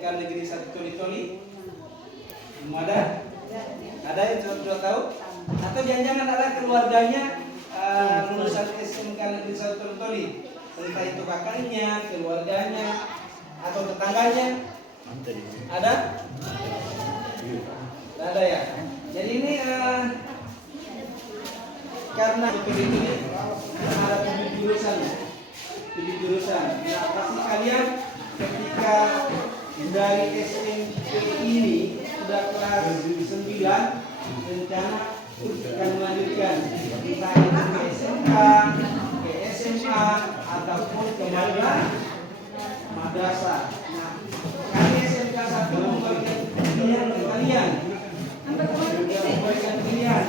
SMK Negeri 1 Toli-Toli? Belum ada? Ada yang sudah tahu? Atau jangan-jangan ada keluarganya lulusan SMK Negeri 1 Toli-Toli? Entah itu kakaknya, keluarganya, atau tetangganya? Ada? Tidak ada ya? Jadi ini karena ini ada 7 jurusan. Nah, pasti kalian ketika dari SMP ini sudah kelas 9 rencana akan melanjutkan entah itu ke SMK, ke SMA ataupun ke madrasah. Nah, kami SMK 1 memberikan pilihan ke kalian. Memberikan pilihan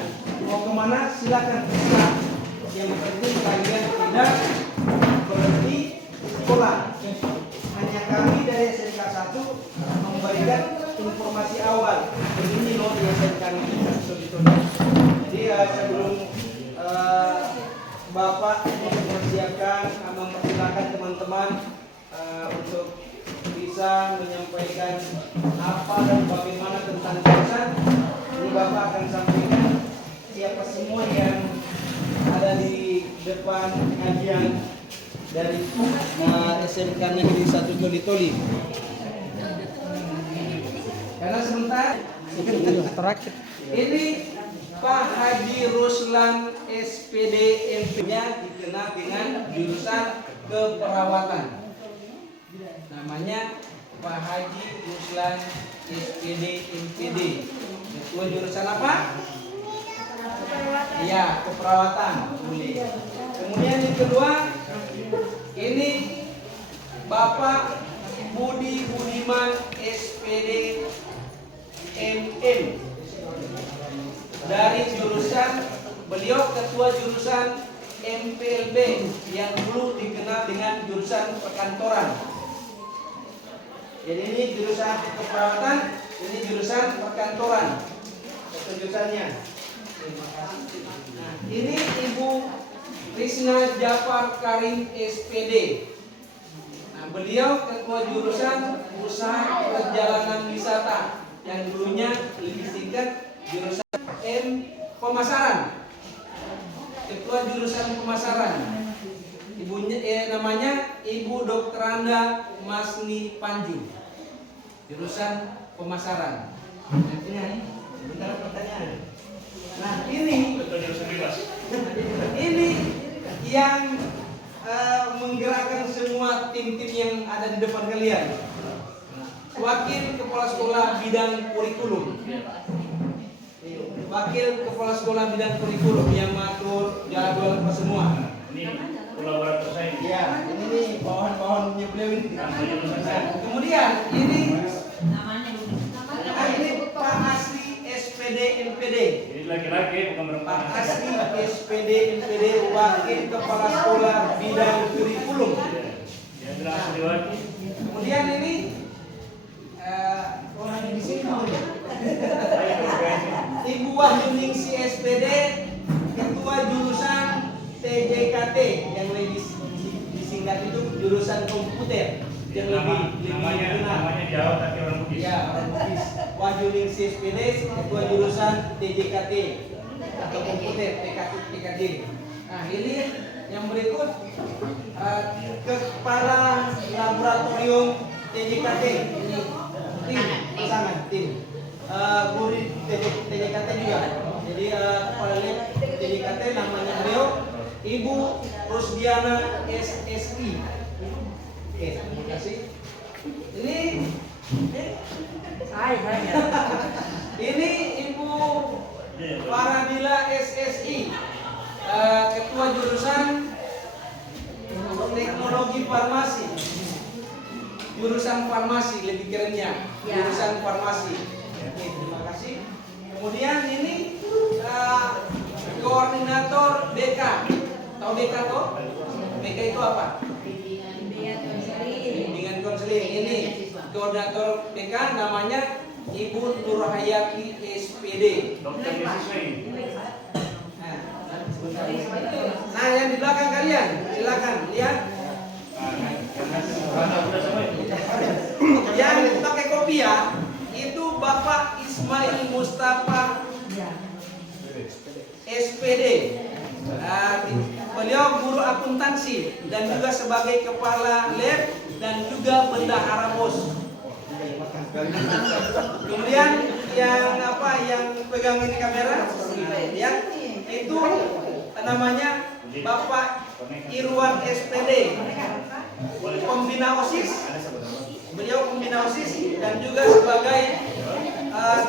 mau kemana silakan terserah. Yang penting kalian tidak berhenti sekolah. Hanya kami dari SMK 1 memberikan informasi awal. Begini loh di SMK ini. Jadi sebelum Bapak mempersiapkan, mempersilakan teman-teman untuk bisa menyampaikan apa dan bagaimana tentang jurusan. Ini Bapak akan sampaikan siapa semua yang ada di depan kajian dari SMK Negeri 1 Toli-Toli. Karena sebentar ini Pak Haji Ruslan SPD MP-nya dikenal dengan jurusan keperawatan. Namanya Pak Haji Ruslan SPD MPD. Ketua jurusan apa? Iya, keperawatan. Kemudian yang kedua, ini Bapak Budi Budiman SPD MM. Dari jurusan, beliau ketua jurusan MPLB yang dulu dikenal dengan jurusan perkantoran. Jadi ini jurusan keperawatan, ini jurusan perkantoran. Itu jurusannya. Nah, ini Ibu Risna Jafar Karim SPD. Nah, beliau ketua jurusan usaha perjalanan wisata yang dulunya lebih singkat jurusan pemasaran. Ketua jurusan pemasaran. Ibunya namanya Ibu Dr. Anda Masni Panju. Jurusan pemasaran. Ini sebentar pertanyaan. Nah, ini yang menggerakkan semua tim-tim yang ada di depan kalian. Wakil Kepala Sekolah Bidang Kurikulum. Wakil Kepala Sekolah Bidang Kurikulum yang mengatur jadwal apa semua. Ini kolaborator saya. Ya, ini nih pohon-pohonnya beliau ini. Kemudian ini Pak Asli SPD MPD. Ini laki-laki bukan perempuan. Pak Asli SPD MPD Wakil Kepala Sekolah Bidang Kurikulum. Ya, berasa diwakil. Kemudian ini orang di sini Ibu Wahyuningsi SPD Ketua jurusan TJKT yang lebih disingkat itu jurusan komputer yang lebih namanya jauh tapi orang Bugis. Ya, orang Bugis. Wahyuningsi SPD Ketua jurusan TJKT atau komputer TKD. Nah, ini yang berikut Kepala Laboratorium TJKT. Ini tim pasangan tim. Guru TJKT juga. Jadi kepala TJKT namanya beliau Ibu Rusdiana SSI. Oke, terima kasih. Ini ini Ibu Faradila SSI, Ketua jurusan Teknologi Farmasi. Jurusan farmasi lebih kerennya. Jurusan farmasi. Oke, terima kasih. Kemudian ini koordinator BK. Tahu BK kok? BK itu apa? Bimbingan konseling. Ini koordinator BK namanya Ibu Nurhayati SPD. Dokter Yesusai. Nah, yang di belakang kalian, silakan lihat. Yang pakai Ethiopia itu Bapak Ismail Mustafa SPD. Beliau guru akuntansi dan juga sebagai kepala lab dan juga bendahara pos. Kemudian yang pegang ini kamera, ya, itu namanya Bapak Irwan SPD, pembina OSIS. Beliau pembina OSIS dan juga sebagai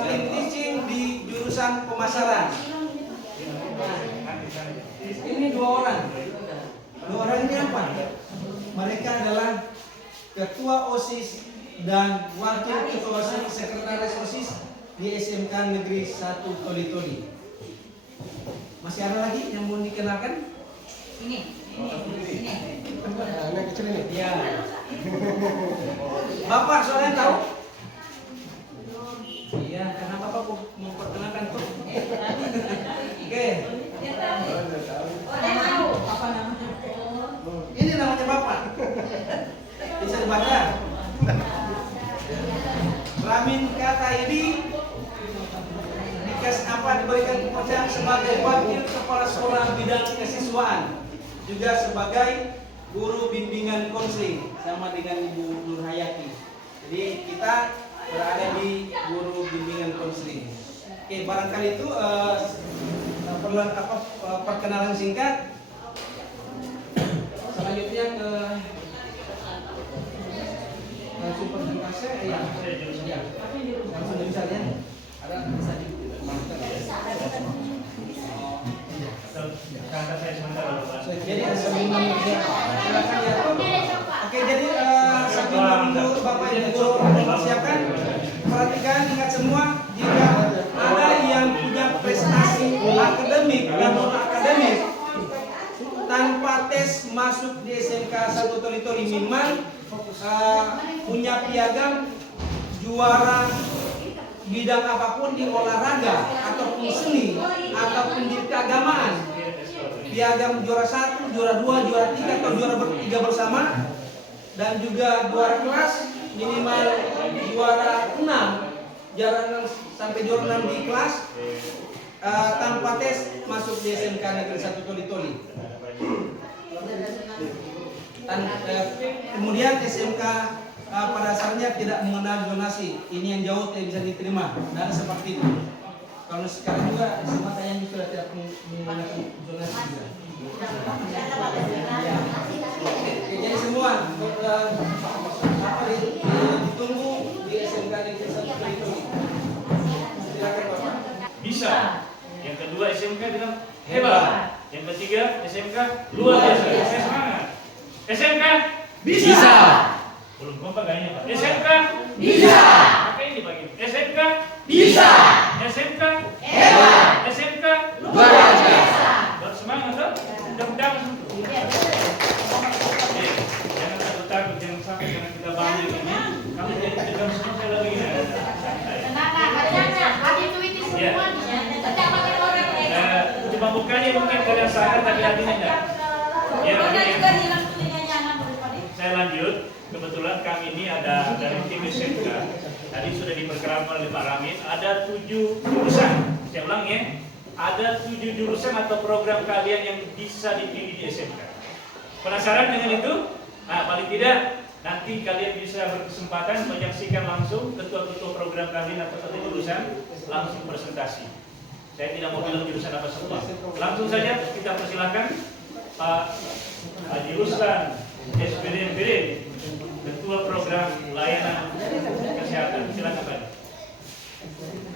tim teaching di jurusan pemasaran. Ini dua orang ini apa? Mereka adalah ketua OSIS dan wakil ketua OSIS, sekretaris OSIS di SMK Negeri 1 Toli-Toli. Masih ada lagi yang mau dikenalkan? Ini. Anak kecil ini. Ya. Bapak soalnya tahu? Iya, karena Bapak memperkenalkan tuh. Oke. Apa namanya? Ini namanya Bapak. Bisa dibaca. Ramin kata ini diberikan kepercayaan sebagai wakil kepala sekolah bidang kesiswaan, juga sebagai guru bimbingan konseling sama dengan Ibu Nur Hayati. Jadi kita berada di guru bimbingan konseling. Oke, barangkali itu perkenalan singkat. Selanjutnya ke langsung presentasi ya. Langsung misalnya ada bisa di jadi sebelum silakan ya. Oke, jadi sambil menunggu Bapak Ibu mempersiapkan, perhatikan, ingat semua, jika ada yang punya prestasi akademik dan non akademik tanpa tes masuk di SMK 1 Toli-Toli, minimal punya piagam juara bidang apapun di olahraga ataupun seni ataupun di keagamaan, piagam juara 1, juara 2, juara 3 atau juara 3 bersama, dan juga juara kelas minimal juara 6, juara 6 sampai juara 6 di kelas tanpa tes masuk di SMK Negeri 1 Toli-Toli. Kemudian SMK pada dasarnya tidak mengenal zonasi. Ini yang jauh tidak bisa diterima dan seperti itu. Kalau sekarang juga semua yang sudah tidak menggunakan zonasi juga. Ya. Jadi semua ditunggu di SMK Negeri 1 Toli-Toli. Silakan Bapak. Bisa. Yang kedua SMK bilang hebat. Yang ketiga SMK luar biasa. Saya semangat. SMK bisa. Belum kompak kayaknya Pak. SMK bisa. Pakai ini bagi. SMK bisa. SMK hebat. SMK luar biasa. Bersemangat toh? Mudah-mudahan semua. Jangan takut-takut, jangan sampai karena kita banyak ini. Kamu jadi tegang semua saya lagi ini. Cuma mukanya mungkin kalian sadar tapi hatinya enggak. Ya, saya lanjut. Kebetulan kami ini ada dari tim SMK. Tadi sudah diperkenalkan oleh Pak Ramin. Ada 7 jurusan. Saya ulang ya. Ada 7 jurusan atau program kalian yang bisa dipilih di SMK. Penasaran dengan itu? Nah, paling tidak nanti kalian bisa berkesempatan menyaksikan langsung ketua-ketua program kalian atau ketua jurusan langsung presentasi. Saya tidak mau bilang jurusan apa semua. Langsung saja kita persilahkan Pak Haji Ruslan, SPD Ketua Program Layanan Kesehatan. Silakan Pak.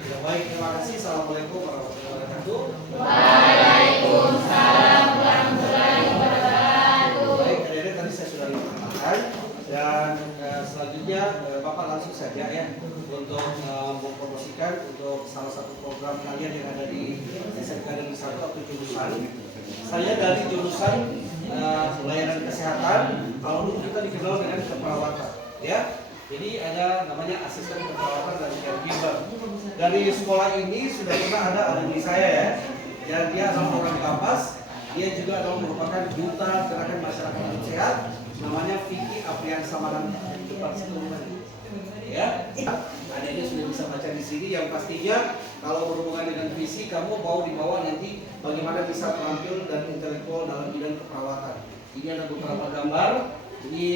Ya, baik, terima kasih. Assalamualaikum warahmatullahi wabarakatuh. Waalaikumsalam warahmatullahi wabarakatuh. Baik, adik-adik tadi saya sudah diperkenalkan dan selanjutnya Bapak langsung saja ya untuk mempromosikan untuk salah satu program kalian yang ada di SMK Negeri 1 atau jurusan. Saya dari jurusan layanan kesehatan, kalau dulu kita dikenal dengan keperawatan, ya. Jadi ada namanya asisten keperawatan dan caregiver. Dari sekolah ini sudah pernah ada alumni saya ya. Dan dia adalah orang Kapas. Dia juga adalah merupakan duta gerakan masyarakat hidup sehat. Namanya Vicky Aprian Samaran depan situ. Ya. sini yang pastinya kalau berhubungan dengan visi kamu mau dibawa nanti bagaimana bisa terampil dan intelektual dalam bidang keperawatan. Ini ada beberapa gambar. Ini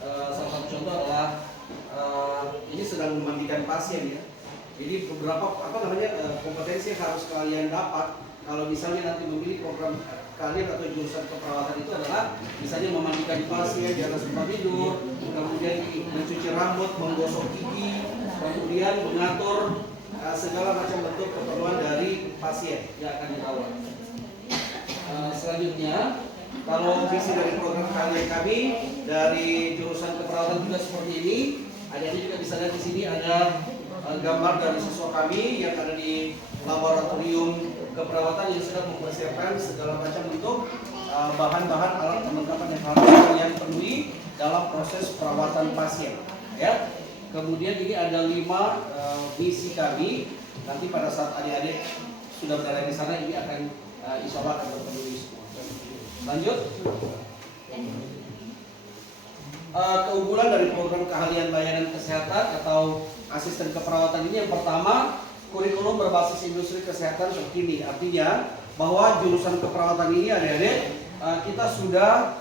salah satu contoh adalah ini sedang memandikan pasien ya. Jadi beberapa kompetensi yang harus kalian dapat kalau misalnya nanti memilih program kalian atau jurusan keperawatan itu adalah misalnya memandikan pasien di atas tempat tidur, kemudian mencuci rambut, menggosok gigi, kemudian mengatur segala macam bentuk keperluan dari pasien yang akan dirawat. Selanjutnya, kalau visi dari program kalian kami dari jurusan keperawatan juga seperti ini. Adik-adik juga bisa lihat di sini ada gambar dari siswa kami yang ada di laboratorium keperawatan yang sedang mempersiapkan segala macam bentuk bahan-bahan alat perlengkapan yang harus kalian penuhi dalam proses perawatan pasien. Ya. Kemudian ini ada 5 misi kami. Nanti pada saat adik-adik sudah berada di sana ini akan insya Allah akan terpenuhi semua. Lanjut. Keunggulan dari program keahlian layanan kesehatan atau asisten keperawatan ini yang pertama, kurikulum berbasis industri kesehatan terkini. Artinya bahwa jurusan keperawatan ini adik-adik kita sudah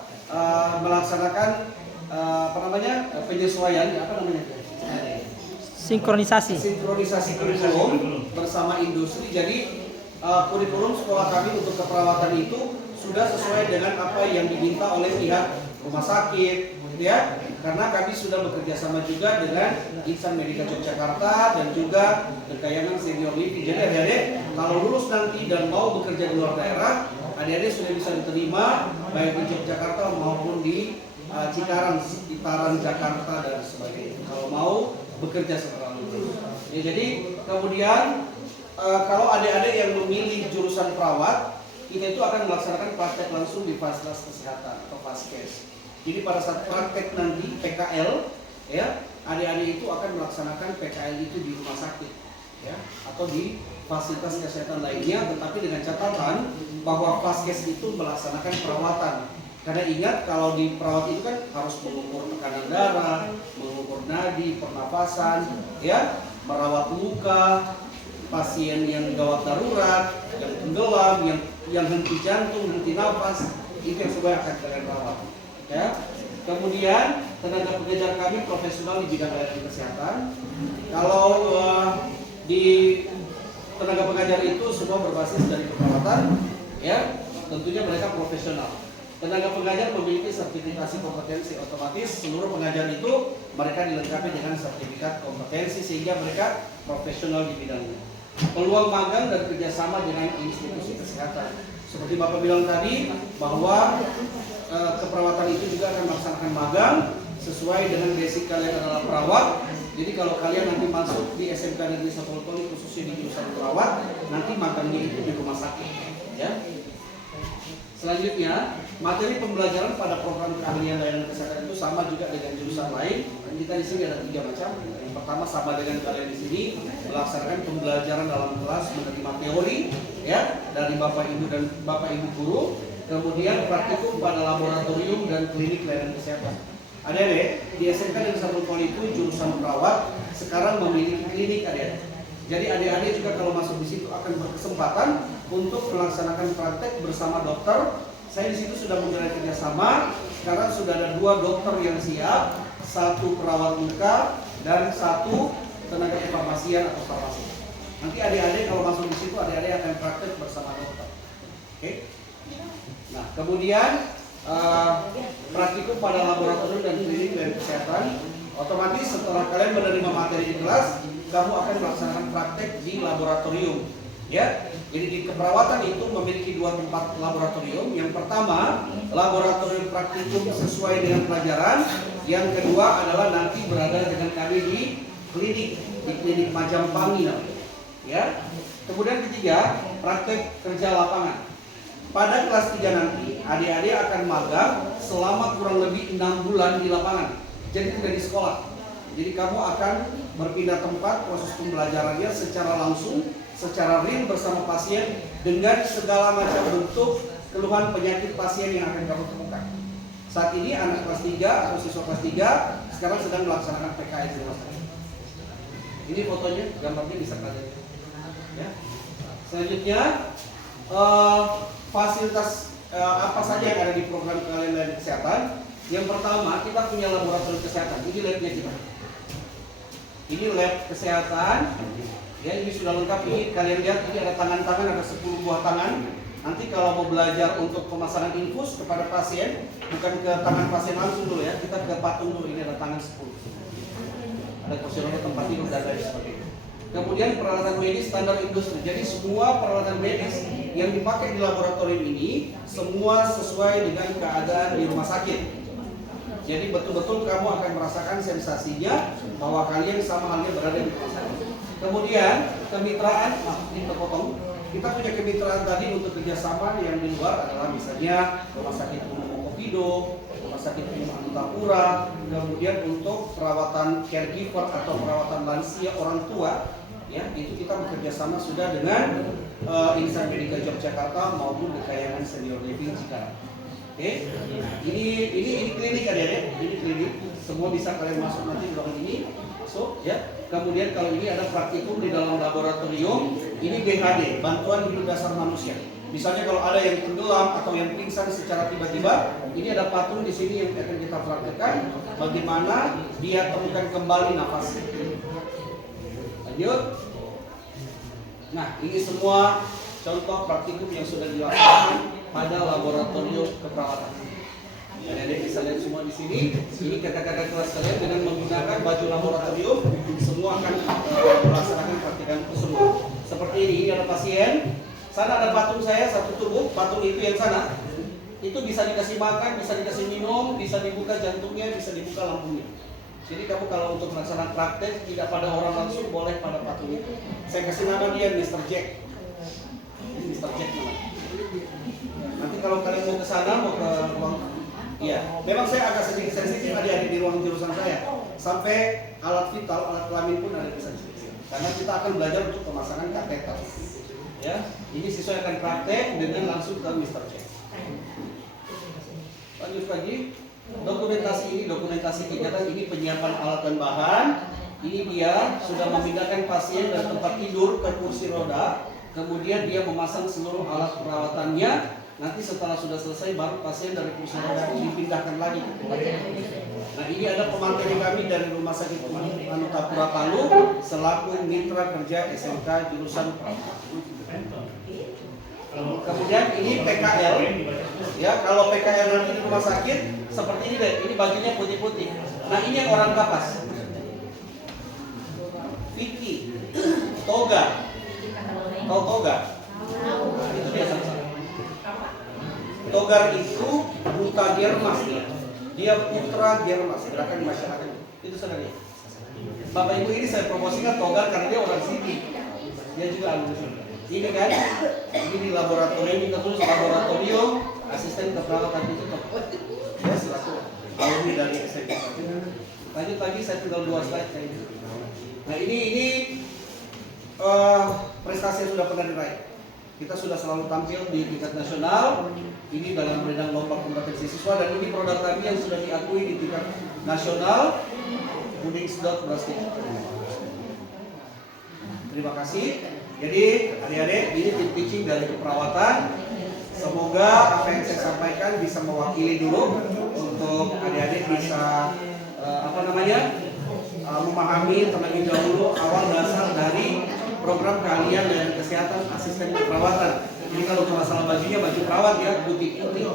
melaksanakan penyesuaian sinkronisasi kurikulum bersama industri. Jadi kurikulum sekolah kami untuk keperawatan itu sudah sesuai dengan apa yang diminta oleh pihak rumah sakit, gitu ya. Karena kami sudah bekerja sama juga dengan Insan Medika Yogyakarta dan juga Dekayangan Senior Living. Jadi adik-adik kalau lulus nanti dan mau bekerja di luar daerah, adik-adik sudah bisa diterima baik di Yogyakarta maupun di Cikarang, sekitaran Jakarta dan sebagainya. Kalau mau bekerja setelah lulus. Ya, jadi kemudian kalau adik-adik yang memilih jurusan perawat, kita itu akan melaksanakan praktek langsung di fasilitas kesehatan atau Faskes. Jadi pada saat praktek nanti PKL, ya, adik-adik itu akan melaksanakan PKL itu di rumah sakit, ya, atau di fasilitas kesehatan lainnya, tetapi dengan catatan bahwa Faskes itu melaksanakan perawatan. Karena ingat kalau di perawat itu kan harus mengukur tekanan darah, mengukur nadi, pernapasan, ya, merawat luka, pasien yang gawat darurat, yang tenggelam, yang henti jantung, henti nafas, itu yang semua akan kalian rawat. Ya. Kemudian tenaga pengajar kami profesional di bidang layanan kesehatan. Kalau di tenaga pengajar itu semua berbasis dari keperawatan, ya, tentunya mereka profesional. Tenaga pengajar memiliki sertifikasi kompetensi, otomatis seluruh pengajar itu mereka dilengkapi dengan sertifikat kompetensi sehingga mereka profesional di bidangnya. Peluang magang dan kerjasama dengan institusi kesehatan. Seperti Bapak bilang tadi bahwa keperawatan itu juga akan melaksanakan magang sesuai dengan basic kalian adalah perawat. Jadi kalau kalian nanti masuk di SMK Negeri 1 Toli khususnya di jurusan perawat, nanti magangnya itu di rumah sakit. Ya. Selanjutnya, materi pembelajaran pada program keahlian layanan kesehatan itu sama juga dengan jurusan lain. Dan kita di sini ada 3 macam. Yang pertama sama dengan kalian di sini melaksanakan pembelajaran dalam kelas menerima teori, ya, dari Bapak Ibu dan Bapak Ibu guru. Kemudian praktikum pada laboratorium dan klinik layanan kesehatan. Adik-adik di SMK Negeri 1 Toli itu jurusan perawat sekarang memiliki klinik adik-adik. Jadi adik-adik juga kalau masuk di situ akan berkesempatan untuk melaksanakan praktek bersama dokter. Saya di situ sudah menjalin kerjasama. Sekarang sudah ada 2 dokter yang siap, 1 perawat luka dan 1 tenaga kefarmasian atau farmasi. Nanti adik-adik kalau masuk di situ adik-adik akan praktek bersama dokter. Oke? Nah, kemudian praktikum pada laboratorium dan klinik dan kesehatan. Otomatis setelah kalian menerima materi di kelas, kamu akan melaksanakan praktek di laboratorium. Ya, jadi di keperawatan itu memiliki 2 tempat laboratorium. Yang pertama, laboratorium praktikum sesuai dengan pelajaran. Yang kedua adalah nanti berada dengan kami di klinik Majapahit. Ya. Kemudian ketiga, praktek kerja lapangan. Pada kelas 3 nanti, adik-adik akan magang selama kurang lebih 6 bulan di lapangan. Jadi tidak di sekolah. Jadi kamu akan berpindah tempat, proses pembelajarannya secara langsung, secara real bersama pasien dengan segala macam bentuk keluhan penyakit pasien yang akan kamu temukan. Saat ini anak kelas 3 atau siswa kelas 3 sekarang sedang melaksanakan PKL di rumah sakit. Ini fotonya, gambarnya bisa kalian lihat. Ya. Selanjutnya fasilitas apa saja yang ada di program kalian layanan kesehatan. Yang pertama, kita punya laboratorium kesehatan. Ini labnya kita. Ini lab kesehatan. Ya, ini sudah lengkap. Ini kalian lihat, ini ada tangan-tangan, ada 10 buah tangan. Nanti kalau mau belajar untuk pemasangan infus kepada pasien, bukan ke tangan pasien langsung dulu ya, kita ke patung dulu. Ini ada tangan 10. Ada kursi roda, tempat tidur, dan lain sebagainya. Kemudian peralatan medis standar industri. Jadi semua peralatan medis yang dipakai di laboratorium ini semua sesuai dengan keadaan di rumah sakit. Jadi betul-betul kamu akan merasakan sensasinya bahwa kalian sama halnya berada di rumah sakit. Kemudian kemitraan, ini terpotong. Kita punya kemitraan tadi untuk kerjasama yang di luar adalah misalnya Rumah Sakit Umum Okido, Rumah Sakit Umum Antapura, kemudian untuk perawatan caregiver atau perawatan lansia orang tua, ya itu kita bekerja sama sudah dengan Insan Medika Yogyakarta maupun Dekayangan Senior Living Cikarang. Oke, ini klinik adik-adik, ini klinik, semua bisa kalian masuk nanti di ruangan ini, masuk ya. Kemudian kalau ini ada praktikum di dalam laboratorium, ini BHD, bantuan hidup dasar manusia. Misalnya kalau ada yang tenggelam atau yang pingsan secara tiba-tiba, ini ada patung di sini yang akan kita praktekkan bagaimana dia temukan kembali nafasnya. Lanjut. Nah, ini semua contoh praktikum yang sudah dilakukan pada laboratorium keperawatan. Adik-adik bisa lihat semua di sini. Ini kakak-kakak kelas kalian dengan menggunakan baju laboratorium semua akan melaksanakan praktikan tersebut. Seperti ini ada pasien. Sana ada patung saya satu tubuh. Patung itu yang sana. Itu bisa dikasih makan, bisa dikasih minum, bisa dibuka jantungnya, bisa dibuka lambungnya. Jadi kamu kalau untuk melaksanakan praktek tidak pada orang langsung, boleh pada patung itu. Saya kasih nama dia Mr. Jack. Ini Mr. Jack namanya. Nanti kalau kalian mau ke sana, mau ke ruang, iya, memang saya agak sedikit sensitif adik-adik di ruang jurusan saya. Sampai alat vital, alat kelamin pun ada di sana. Karena kita akan belajar untuk pemasangan kateter. Ya, ini siswa akan praktek dengan langsung ke Mr. Jack. Lanjut lagi. Dokumentasi kegiatan ini penyiapan alat dan bahan. Ini dia sudah memindahkan pasien dari tempat tidur ke kursi roda. Kemudian dia memasang seluruh alat perawatannya. Nanti setelah sudah selesai baru pasien dari kursi roda dipindahkan lagi ke tempat tidur. Nah, ini ada pemateri kami dari Rumah Sakit Umum Antapura Palu selaku mitra kerja SMK jurusan perawatan. Kemudian ini PKL, ya kalau PKL nanti di rumah sakit seperti ini deh, ini bajunya putih-putih. Nah ini yang orang kapas, Vicky, toga, tahu toga? Itu biasa. Togar itu Buta Germas dia putra Germas, gerakan masyarakat. Itu saudara. Bapak Ibu ini saya promosikan togar karena dia orang sini, dia juga alumni sini. Ini kan, ini di laboratorium, kita tulis laboratorium asisten keperawatan itu ya selaku alumni dari SMK. Lanjut lagi, saya tinggal 2 slide kayak gitu. Nah ini prestasi yang sudah pernah diraih. Kita sudah selalu tampil di tingkat nasional. Ini dalam bidang lomba kompetensi siswa dan ini produk kami yang sudah diakui di tingkat nasional. Budings.Brastik. Terima kasih. Jadi adik-adik, ini tim teaching dari keperawatan. Semoga apa yang saya sampaikan bisa mewakili dulu untuk adik-adik bisa memahami terlebih dahulu awal dasar dari program kalian dan kesehatan asisten keperawatan. Ini kalau untuk masalah bajunya baju perawat ya putih-putih.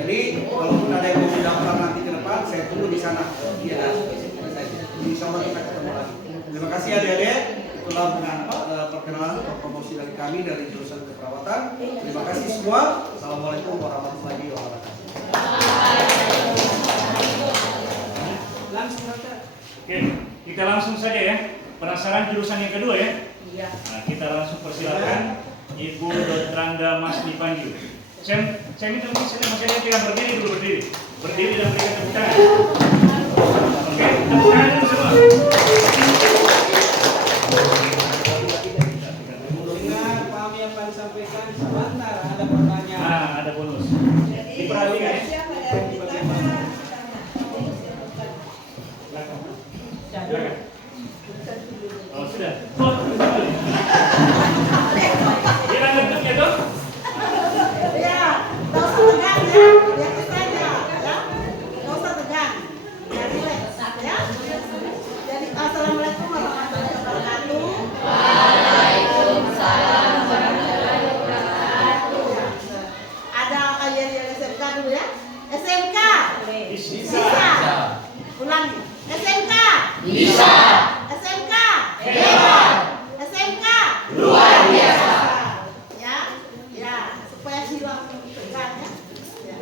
Jadi kalaupun ada yang mau mendaftar nanti ke depan, saya tunggu di sana. Iya, insya Allah kita ketemu lagi. Terima kasih adik-adik. Itulah perkenalan atau promosi dari kami dari jurusan keperawatan. Terima kasih semua. Assalamualaikum warahmatullahi wabarakatuh. Langsung saja. Oke, kita langsung saja ya. Penasaran jurusan yang kedua ya? Iya. Nah, kita langsung persilakan Ibu Dotranda Mas dipanggil. Saya minta mungkin saya masih ada yang berdiri dulu berdiri dan berikan tepuk tangan. Oke, tepuk tangan dulu semua. Dengar kami apa yang disampaikan sebentar ada pertanyaan. Nah, ada bonus. Diperhatikan ya. Silakan. Silakan. Oh sudah. Gimana bentuknya dok? Ya, nggak usah tegang ya, biasa saja, ya, nggak usah tegang, ya relax, ya. Jadi assalamualaikum warahmatullahi wabarakatuh. Waalaikumsalam warahmatullahi wabarakatuh. Ada kalian yang SMK dulu ya, SMK. Bisa. Ulangi, SMK. Bisa. SMK. Hebat. SMK. Luar biasa. Ya, ya, supaya hilang tegannya. Ya.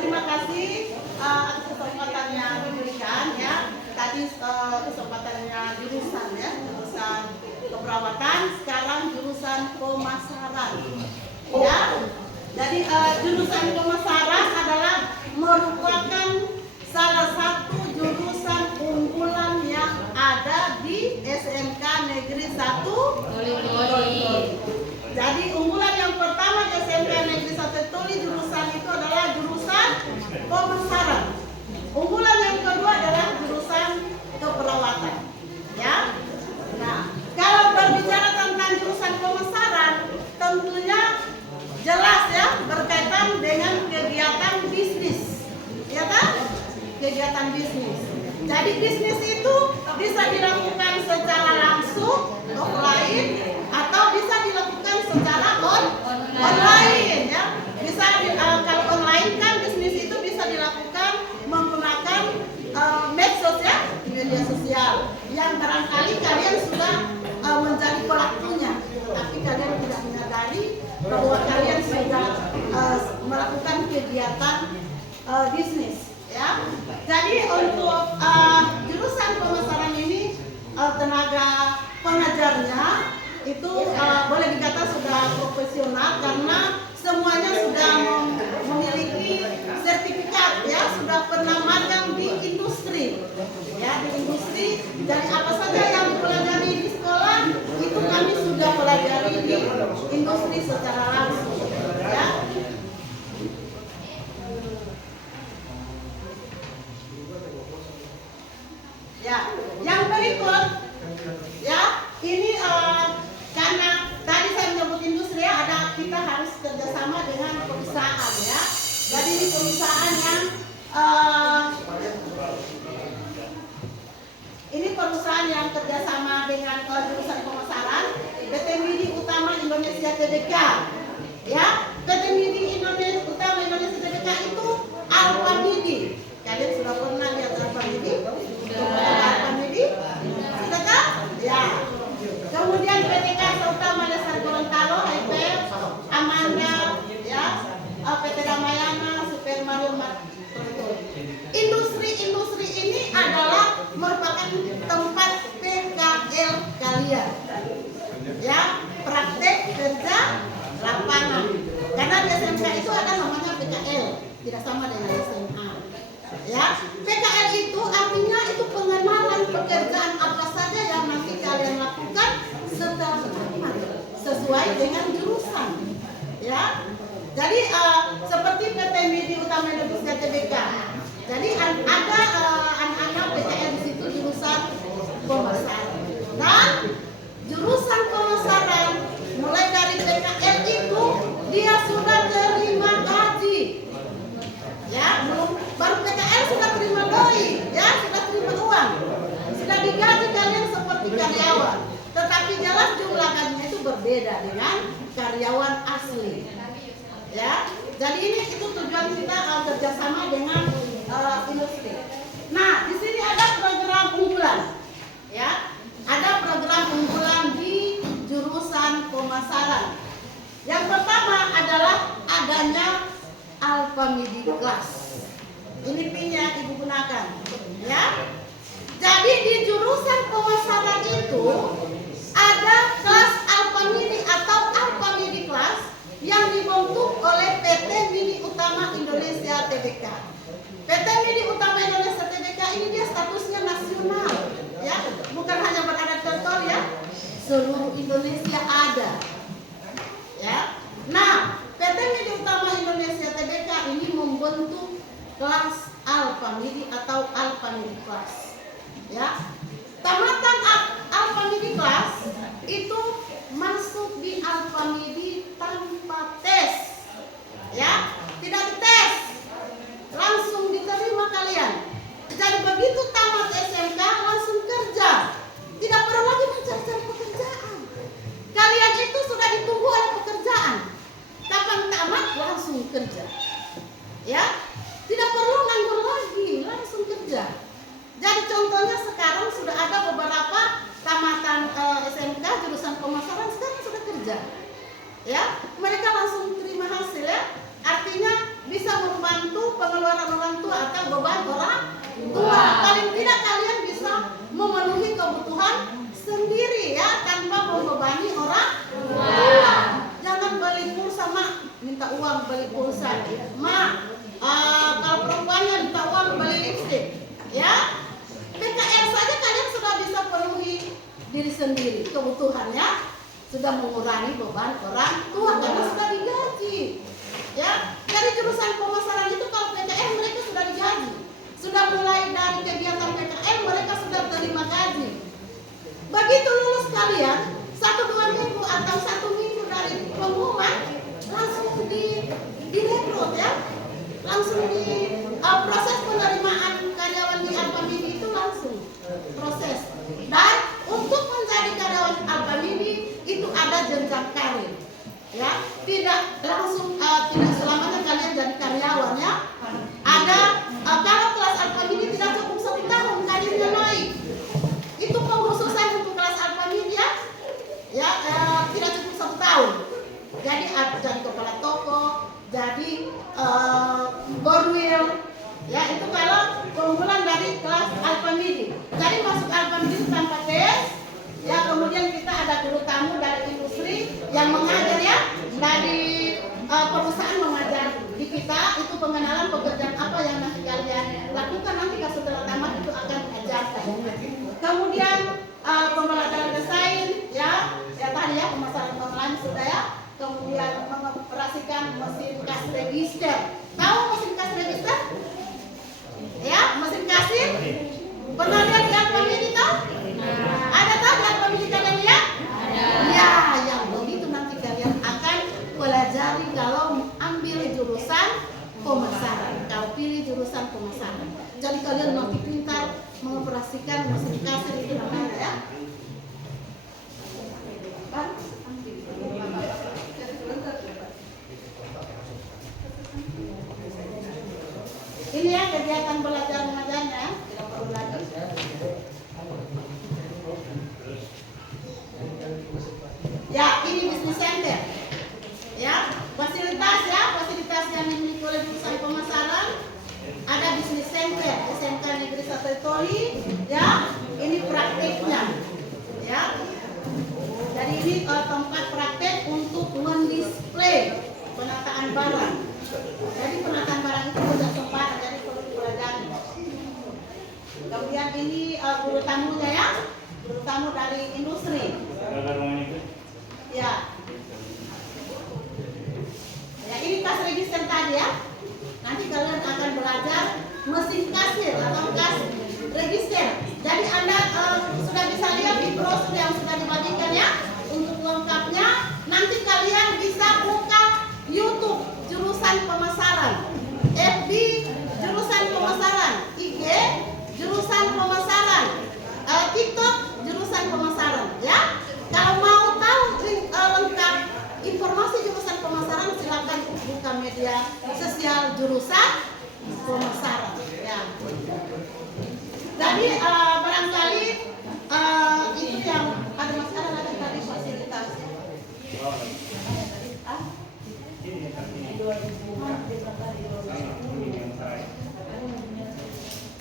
Terima kasih atas kesempatan yang diberikan ya. Tadi kesempatannya jurusan ya, jurusan keperawatan, sekarang jurusan pemasaran. Ya. Jadi jurusan pemasaran adalah merupakan salah satu jurusan unggulan yang ada di SMK Negeri 1 Toli. Jadi unggulan yang pertama di SMK Negeri 1 Toli jurusan itu adalah jurusan pemasaran. Unggulan yang kedua adalah jurusan keperawatan. Ya. Nah, kalau berbicara tentang jurusan pemasaran, tentunya jelas ya berkaitan dengan kegiatan bisnis. Ya kan? Kegiatan bisnis. Jadi bisnis itu bisa dilakukan secara langsung offline atau bisa dilakukan secara online ya. Bisa kalau online kan bisnis itu bisa dilakukan menggunakan medsos ya, media sosial yang barangkali kalian sudah menjadi pelakunya, tapi kalian tidak menyadari bahwa kalian sudah melakukan kegiatan bisnis ya. Jadi untuk jurusan pemasaran ini tenaga pengajarnya itu boleh dikata sudah profesional karena semuanya sudah memiliki sertifikat ya, sudah pernah magang di industri ya, di industri. Jadi apa saja yang dipelajari di sekolah itu kami sudah pelajari di industri secara langsung ya. Ya, yang berikut ya, ini karena tadi saya menyebut industri ya, kita harus kerjasama dengan perusahaan ya. Jadi ini perusahaan yang ini perusahaan yang kerjasama dengan jurusan pemasaran, PT Midi Utama Indonesia Tbk ya. PT Midi Utama Indonesia Tbk itu Alfa Midi. Kalian sudah pernah lihat Alfa Midi? Alfa Midi? Sudah kan? Ya. Kemudian PT Karsa Utama Dasar Gorontalo, HP, Amanda, ya, PT Ramayana, Supermarun. Industri-industri ini adalah merupakan tempat PKL kalian, ya, praktek kerja lapangan. Karena di SMK itu ada namanya PKL, tidak sama dengan SMA. Ya, PKL itu artinya itu pengenalan pekerjaan apa saja yang nanti kalian lakukan secara sesuai dengan jurusan. Ya, jadi seperti PT Midi Utama Indonesia Tbk. Jadi ada anak-anak PKL di situ jurusan pemasaran. Dan jurusan pemasaran mulai dari PKL itu dia sudah terima gaji. Ya, baru PKL sudah terima doi, ya, sudah terima uang, sudah digaji kalian seperti karyawan. Tetapi jelas jumlah gajinya itu berbeda dengan karyawan asli. Ya, jadi ini itu tujuan kita kerjasama dengan industri. Nah, di sini ada program unggulan, ya, ada program unggulan di jurusan pemasaran. Yang pertama adalah adanya Alfa Midi Class. Ini PIN-nya Ibu gunakan, ya. Jadi di jurusan pemasaran itu ada kelas Alfa Midi atau Alfa Midi Class yang dibentuk oleh PT Midi Utama Indonesia Tbk. PT Midi Utama Indonesia Tbk ini dia statusnya nasional, ya, bukan hanya berada di Tol ya, seluruh Indonesia ada, ya. Nah, PT Midi Utama Indonesia Tbk ini membentuk kelas Alfa Midi atau Alfa Midi Class, ya. Tamatan kerja. Ya, mereka langsung terima hasil ya. Artinya bisa membantu pengeluaran orang tua atau beban orang tua. Paling tidak kalian bisa memenuhi kebutuhan sendiri ya tanpa membebani orang tua. Jangan beli pulsa, Mak, minta uang beli pulsa. Mak, kalau perempuannya minta uang beli lipstik. Ya, PKL saja kalian sudah bisa penuhi diri sendiri kebutuhannya, sudah mengurangi beban orang tua karena sudah digaji. Ya, dari jurusan pemasaran itu kalau PKL mereka sudah digaji. Sudah mulai dari kegiatan PKL mereka sudah terima gaji. Begitu lulus kalian 1-2 minggu atau 1 minggu dari pengumuman langsung direkrut ya. Langsung proses penerimaan karyawan di Alpamidi itu langsung proses. Dan untuk menjadi karyawan Alpamidi itu ada jenjang karir. Ya, tidak langsung tidak selamanya kalian jadi karyawan ya. Ada kalau kelas Alpamidi tidak cukup 1 tahun karirnya naik. Itu pengkhususan untuk kelas Alpamidi ya. Ya, tidak cukup 1 tahun. Jadi jadi kepala toko, jadi borwil. Ya, itu kalau keunggulan dari kelas Alpamidi. Jadi masuk Alpamidi tanpa tes. Ya, kemudian kita ada guru tamu dari industri yang mengajar ya, dari perusahaan mengajar di kita itu pengenalan pekerjaan apa yang nanti kalian lakukan nanti setelah tamat itu akan diajarkan. Kemudian pembelajaran desain ya tadi ya pemasaran online sudah ya. Kemudian mengoperasikan mesin kas register. Tahu mesin kas register? Ya, mesin kasir. Pernah lihat di Alpamidi tahu? Ada tahu di Alpamidi kalian lihat? Ya, yang begitu nanti kalian akan pelajari kalau ambil jurusan pemasaran. Kalau pilih jurusan pemasaran. Jadi kalian nanti pintar mengoperasikan mesin kasir itu namanya ya. Ini ya kegiatan belajar mengajarnya ya. Tidak perlu lagi. Ya, ini bisnis center. Ya, fasilitas yang dimiliki oleh jurusan pemasaran ada bisnis center SMK Negeri 1 Toli. Ya, ini prakteknya. Ya. Jadi ini tempat praktek untuk mendisplay penataan barang. Jadi penataan barang itu tidak sembarang, jadi perlu dipelajari. Kemudian ini guru tamunya ya, guru tamu dari industri. Ya. Ya, ini kas register tadi ya. Nanti kalian akan belajar mesin kasir atau kas register. Jadi Anda sudah bisa lihat di brosur yang sudah dibagikan ya. Untuk lengkapnya nanti kalian bisa buka YouTube jurusan pemasaran, FB jurusan pemasaran, IG jurusan pemasaran, TikTok jurusan pemasaran ya. Kalau mau tahu lengkap informasi jurusan pemasaran silakan buka media sosial jurusan pemasaran ya. Jadi barangkali itu yang ada masalah lagi tadi fasilitas.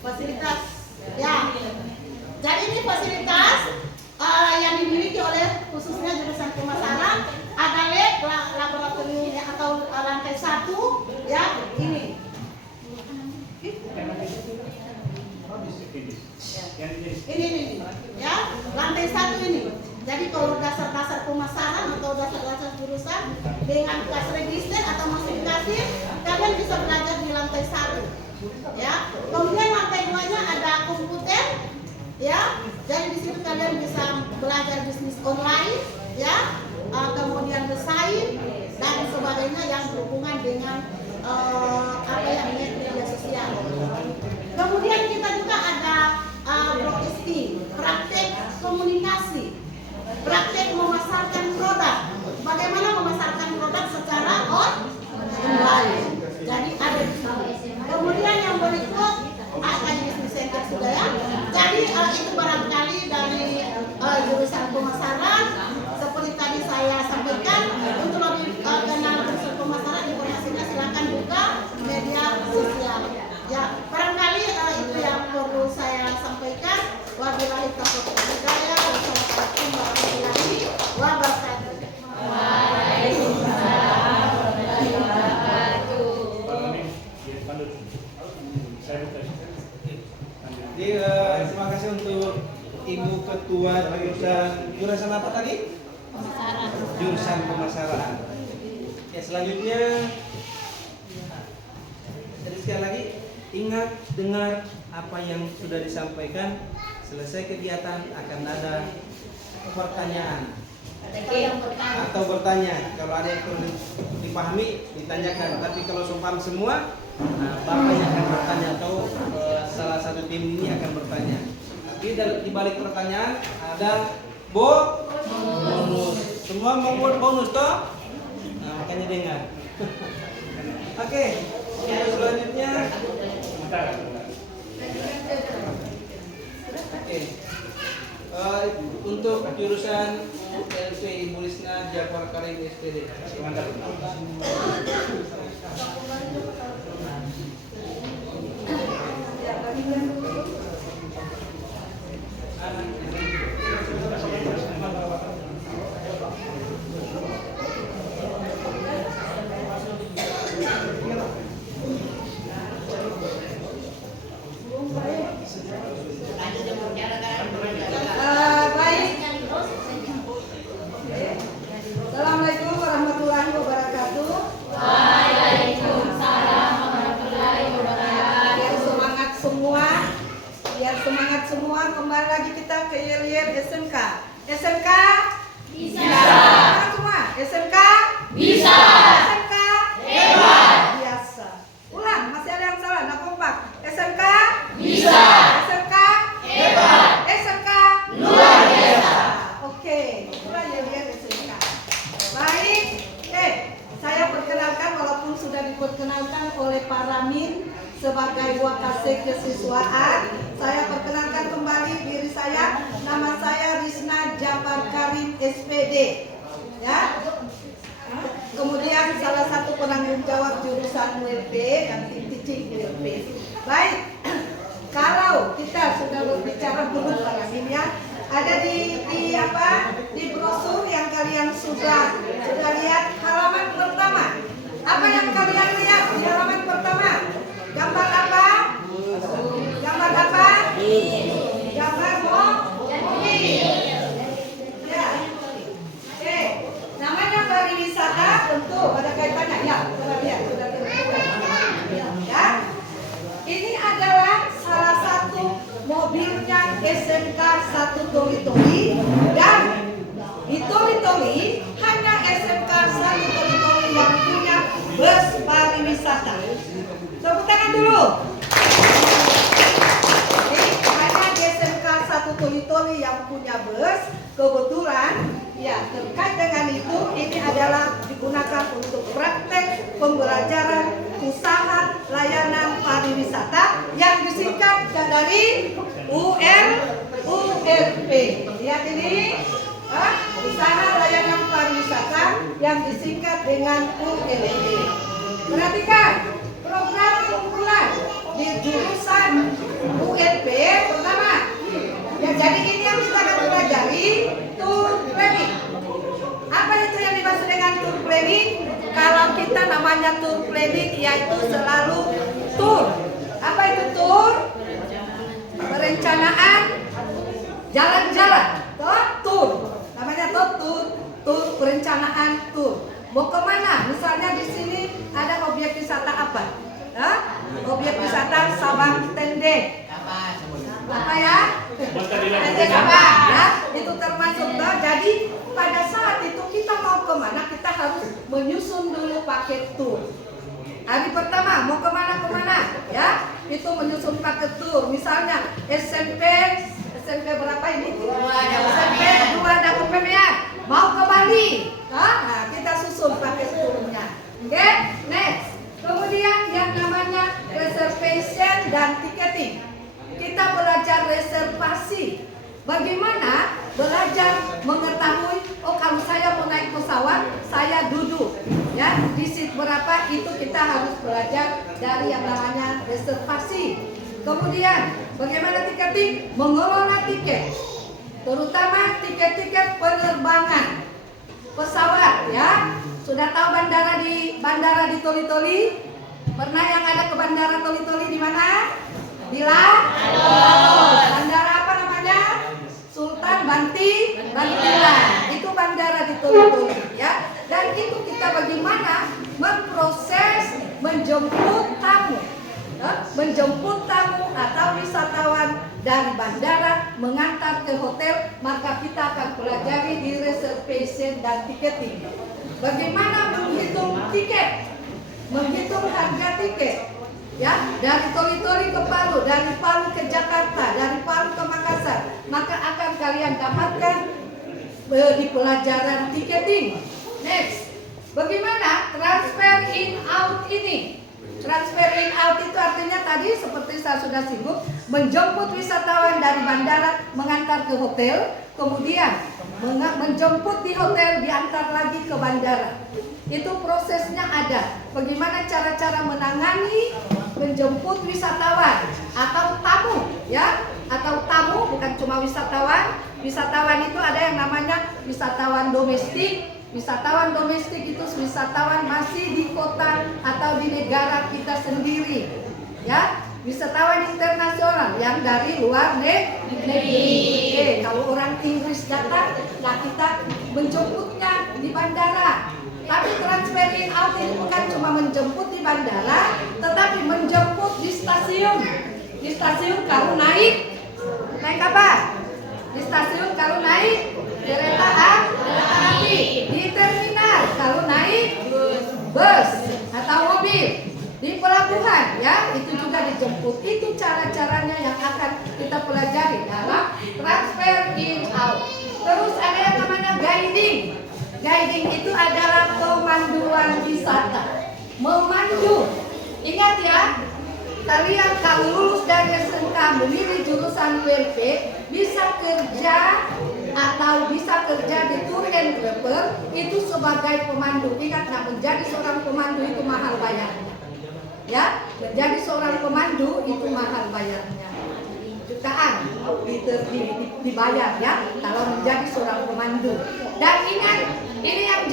Fasilitas ya. Jadi ini fasilitas yang dimiliki oleh khususnya jurusan pemasaran. Ada lab laboratorium atau lantai 1 ya ini. Ini ya lantai 1 ini. Jadi kalau dasar-dasar pemasaran atau dasar-dasar jurusan dengan kas register atau mesin kasir kalian bisa belajar di lantai 1 ya. Kemudian lantai 2-nya ada komputer ya. Jadi di situ kalian bisa belajar bisnis online ya. Kemudian desain dan sebagainya yang berhubungan dengan media sosial. Kemudian kita juga ada broadcasting, praktek komunikasi, praktek memasarkan produk. Bagaimana memasarkan produk secara online. Jadi ada di sini. Kemudian yang berikut ada bisnis center sudah ya. Jadi itu barangkali dari jurusan pemasaran seperti tadi saya sampaikan. jurusan apa tadi? Jurusan pemasaran. Ya, selanjutnya jadi sekali lagi ingat, dengar apa yang sudah disampaikan. Selesai kegiatan akan ada pertanyaan atau bertanya. Kalau ada yang perlu dipahami ditanyakan. Tapi kalau sudah paham semua, Bapak yang akan bertanya atau salah satu tim ini akan bertanya. Tapi di balik pertanyaan ada bonus. Semua mau bonus toh? Nah, makanya dengar. Oke, selanjutnya. Oke. Untuk jurusan LP Ibu Lisna Jafar Karim SPD. Silakan. Baik. Assalamualaikum warahmatullahi wabarakatuh. Waalaikumsalam warahmatullahi wabarakatuh. Biar semangat semua. Kembali lagi kita ke Yel SMK. SMK Bisa. Semangat semua. SMK Bisa. SMK Hebat. Biasa. Ulang, masih ada yang salah, nak kompak. SMK Bisa. SMK Hebat. SMK Luar biasa. Oke, itulah Yel SMK. Baik, saya perkenalkan walaupun sudah diperkenalkan oleh Pak Ramin sebagai wakase kesiswaan. Saya perkenalkan kembali diri saya. Nama saya Risna Jafar Karim SPD. Ya. Kemudian salah satu penanggung jawab jurusan WP dan tim teaching WP. Baik. Kalau kita sudah berbicara dulu Pak Ramin ya, ada di brosur yang kalian sudah lihat halaman pertama. Apa yang kalian lihat di halaman pertama? Gambar apa? Gambar apa? Gambar mobil. Ya. Oke. Namanya pariwisata tentu ada kaitannya. Ya, sudah lihat, sudah terlihat. Ya. Ini adalah salah satu mobilnya SMK 1 Toli-Toli, dan di Toli-Toli hanya SMK 1 Toli-Toli yang punya bus pariwisata. Tepuk tangan dulu. Jadi hanya di SMK 1 Toli-Toli yang punya bus. Kebetulan ya terkait dengan itu ini adalah digunakan untuk praktek pembelajaran usaha layanan pariwisata yang disingkat dari ULP. Lihat ini, usaha layanan pariwisata yang disingkat dengan ULP. Perhatikan program unggulan di jurusan ULP pertama. Ya, jadi ini yang kita akan pelajari tour planning. Apa itu yang dimaksud dengan tour planning? Kalau kita namanya tour planning yaitu selalu tour. Apa itu tour? Perencanaan jalan-jalan. Tour. Namanya tour perencanaan tour. Mau kemana? Misalnya di sini ada objek wisata apa? Objek wisata Sabang Tende. Apa ya? Ya, itu termasuk jadi pada saat itu kita mau kemana kita harus menyusun dulu paket tour. Hari pertama mau kemana ya, itu menyusun paket tour. Misalnya SMP berapa ini? SMP 2 ada ya, mau ke Bali. Nah, kita susun paket tournya. Oke, next. Kemudian yang namanya reservation dan ticketing. Kita belajar reservasi. Bagaimana belajar mengetahui, oh kalau saya mau naik pesawat, saya duduk ya di seat berapa, itu kita harus belajar dari yang namanya reservasi. Kemudian bagaimana ticketing? Mengelola tiket, terutama tiket-tiket penerbangan pesawat ya. Sudah tahu bandara di Toli-Toli? Pernah yang ada ke bandara Toli-Toli di mana? Bila? Bandara apa namanya? Sultan bantilan. Itu bandara di Toli-Toli ya. Dan itu kita bagaimana memproses menjemput tamu. Menjemput tamu atau wisatawan dari bandara mengantar ke hotel, maka kita akan pelajari di reservation dan ticketing. Bagaimana menghitung tiket, menghitung harga tiket, ya, dari Toli-Toli ke Palu, dari Palu ke Jakarta, dari Palu ke Makassar, maka akan kalian dapatkan di pelajaran ticketing. Next, bagaimana transfer in out ini? Transfer in out itu artinya tadi seperti saya sudah singgung, menjemput wisatawan dari bandara mengantar ke hotel, kemudian menjemput di hotel diantar lagi ke bandara. Itu prosesnya ada. Bagaimana cara-cara menangani menjemput wisatawan atau tamu, ya, atau tamu bukan cuma wisatawan. Wisatawan itu ada yang namanya wisatawan domestik. Wisatawan domestik itu wisatawan masih di kota atau di negara kita sendiri, ya. Wisatawan internasional yang dari luar negeri. Kalau orang Inggris datang, nah kita menjemputnya di bandara. Tapi transfer in out ini bukan cuma menjemput di bandara, tetapi menjemput di stasiun. Di stasiun kalau naik apa? Di stasiun kalau naik kereta api, di terminal kalau naik bus atau mobil, di pelabuhan, ya, itu juga dijemput. Itu cara-caranya yang akan kita pelajari dalam transfer in out. Terus ada yang namanya guiding. Guiding itu adalah pemanduan wisata. Memandu. Ingat ya, kalian kalau lulus dari SMK memilih jurusan ULP bisa kerja atau bisa kerja di tour and travel itu sebagai pemandu. Ingat, nah, menjadi seorang pemandu itu mahal bayarnya. Ya, menjadi seorang pemandu itu mahal bayarnya. Jutaan dibayar ya kalau menjadi seorang pemandu. Dan ingat, ini yang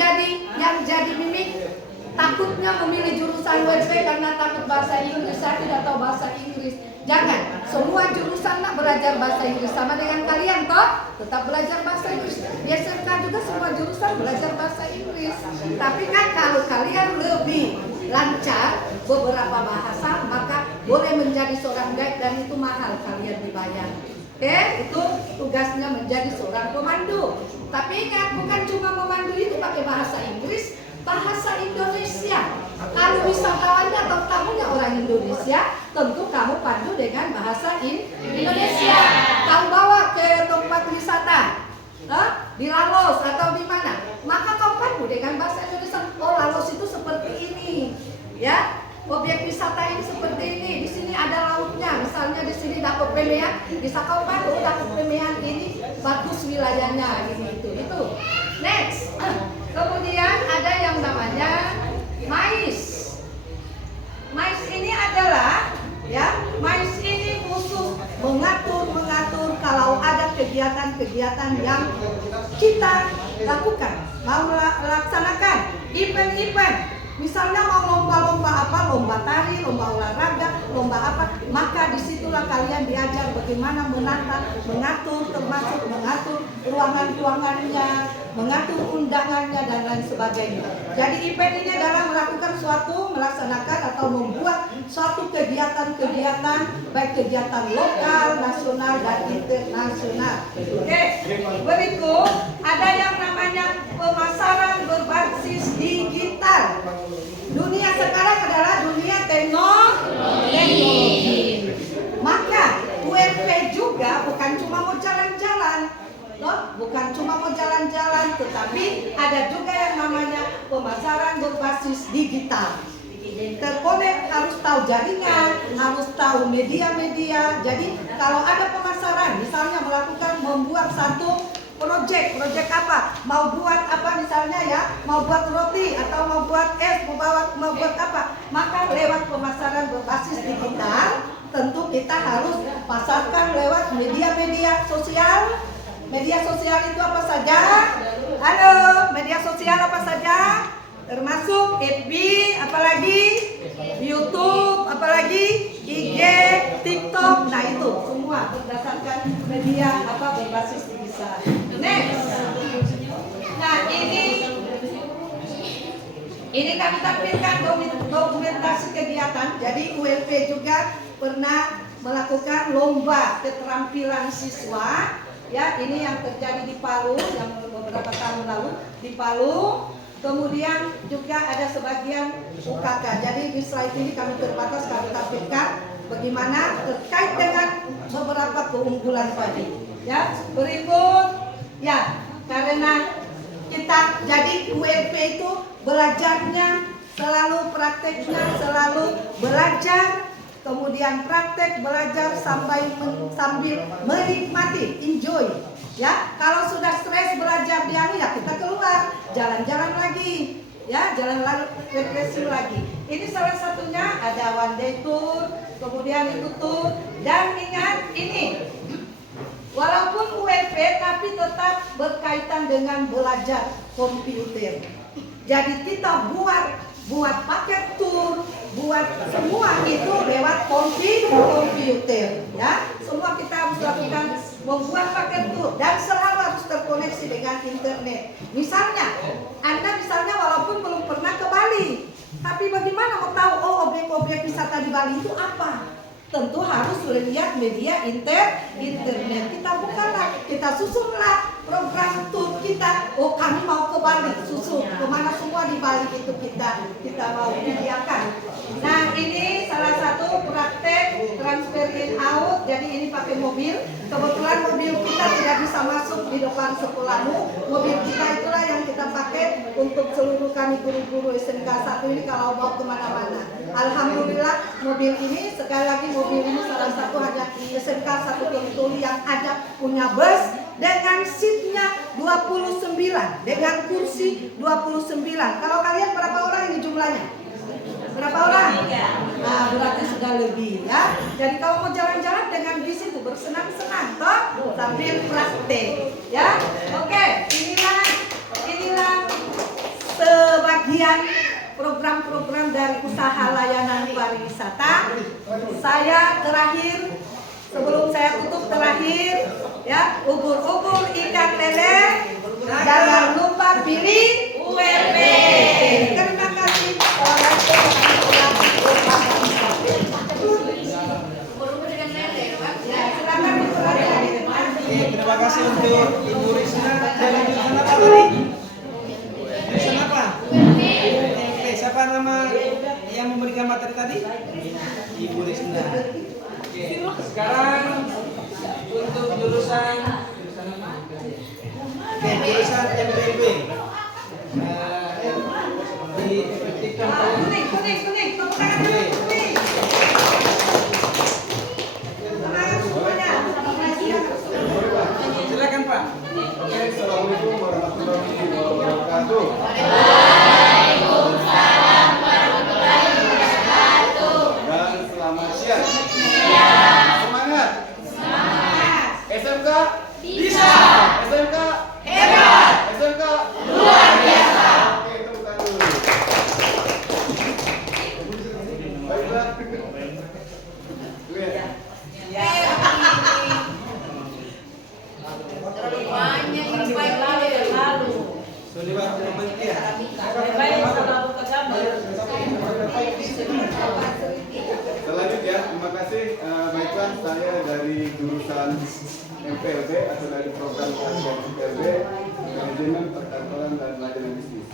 jadi mimik takutnya memilih jurusan ULP karena takut bahasa Inggris. Saya tidak tahu bahasa Inggris. Jangan, semua jurusan nak belajar bahasa Inggris sama dengan kalian toh, tetap belajar bahasa Inggris. Di SMK juga semua jurusan belajar bahasa Inggris. Tapi kan kalau kalian lebih lancar beberapa bahasa, maka boleh menjadi seorang guide dan itu mahal kalian dibayar. Oke, itu tugasnya menjadi seorang pemandu. Tapi ingat, bukan cuma memandu itu pakai bahasa Inggris, bahasa Indonesia. Kalau wisatawannya atau tamunya orang Indonesia, tentu kamu pandu dengan bahasa Indonesia. Kamu bawa ke tempat wisata, di Laos atau di mana, maka kamu pandu dengan bahasa Indonesia. Oh, Laos itu seperti ini, ya. Objek wisata ini seperti ini. Di sini ada lautnya. Misalnya di sini dapat pemean, bisa kau pandu dapat pemean ini bagus wilayahnya gitu. Itu. Next. Kemudian ada yang namanya mais. Mais ini adalah, ya, mais ini khusus mengatur kalau ada kegiatan-kegiatan yang kita lakukan, mau laksanakan event-event. Misalnya mau lomba-lomba apa, lomba tari, lomba olahraga, lomba apa, maka disitulah kalian diajar bagaimana mengatur, termasuk mengatur ruangan-ruangannya, mengatur undangannya dan lain sebagainya. Jadi event ini adalah melaksanakan atau membuat suatu kegiatan-kegiatan, baik kegiatan lokal, nasional dan internasional. Oke, berikut ada yang namanya pemasaran berbasis digital. Dunia sekarang adalah dunia teknologi. Maka ULP juga bukan cuma mau jalan-jalan, bukan cuma mau jalan-jalan, tetapi ada juga yang namanya pemasaran berbasis digital. Terkonek, harus tahu jaringan, harus tahu media-media. Jadi kalau ada pemasaran, misalnya membuat satu proyek apa, mau buat apa misalnya ya, mau buat roti atau mau buat es, mau buat apa, maka lewat pemasaran berbasis digital, tentu kita harus pasarkan lewat media-media sosial. Media sosial itu apa saja? Halo, media sosial apa saja? Termasuk FB, apalagi YouTube, apalagi IG, TikTok. Nah itu semua berdasarkan media berbasis digital. besar. Next. Nah, ini kami tampilkan dokumentasi kegiatan. Jadi ULP juga pernah melakukan lomba keterampilan siswa. Ya, ini yang terjadi di Palu yang beberapa tahun lalu di Palu. Kemudian juga ada sebagian UKK. Jadi di slide ini kami terbatas kami tampilkan bagaimana terkait dengan beberapa keunggulan tadi. Ya, berikut ya, karena kita jadi ULP itu belajarnya selalu prakteknya selalu belajar. Kemudian praktek belajar sambil menikmati, enjoy. Ya, kalau sudah stres belajar diam ya kita keluar, jalan-jalan lagi, ya, jalan refreshing lagi. Ini salah satunya ada one day tour, kemudian itu tour, dan ingat ini, walaupun ULP tapi tetap berkaitan dengan belajar komputer. Jadi kita buat paket tour, buat semua itu lewat komputer, ya. Semua kita harus lakukan membuat paket tour dan selalu harus terkoneksi dengan internet. Misalnya, Anda walaupun belum pernah ke Bali, tapi bagaimana mau tahu objek-objek wisata di Bali itu apa? Tentu harus lihat media internet. Kita bukanlah, kita susunlah program tour kita. Oh, kami mau ke Bali, susun kemana semua di Bali itu kita mau sediakan. Nah, ini salah satu praktek transfer in out. Jadi ini pakai mobil. Kebetulan mobil kita tidak bisa masuk di depan sekolahmu. Mobil kita itulah yang kita pakai untuk seluruh kami guru-guru SMK 1 ini kalau mau kemana-mana. Alhamdulillah mobil ini sekali lagi mobil ini salah satu hanya SMK 1 Bengkulu yang ada punya bus dengan seatnya 29 dengan kursi 29. Kalau kalian berapa orang ini jumlahnya? Berapa orang? Nah, berarti sudah lebih ya. Jadi kalau mau jalan-jalan dengan bis itu bersenang-senang toh sambil praktek ya. Oke, inilah sebagian program-program dari usaha layanan pariwisata. Saya terakhir sebelum saya tutup terakhir ya, ubur-ubur ikan lele jangan lupa pilih ULP. Terima kasih. Terima kasih untuk Ibu Risna. Dari jurusan apa tadi? Jurusan apa? Siapa nama yang memberikan materi tadi? Ibu Risna. Sekarang untuk jurusan MPLB. Diefektifkan Kuning. Tepuk tangan dulu, kuning. Semangat semuanya. Silakan Pak. Oke, assalamualaikum warahmatullahi wabarakatuh. Waalaikumsalam warahmatullahi wabarakatuh. Dan selamat siang. Semangat. SMK Bisa. SMK Hebat. SMK Luar biasa. Oke, tepuk tangan dulu. Baiklah. Sudah waktu berhenti ya. Selanjutnya, terima kasih. Baiklah, saya dari jurusan MPLB atau dari program kajian MPLB, Manajemen Perkantoran dan Layanan Bisnis.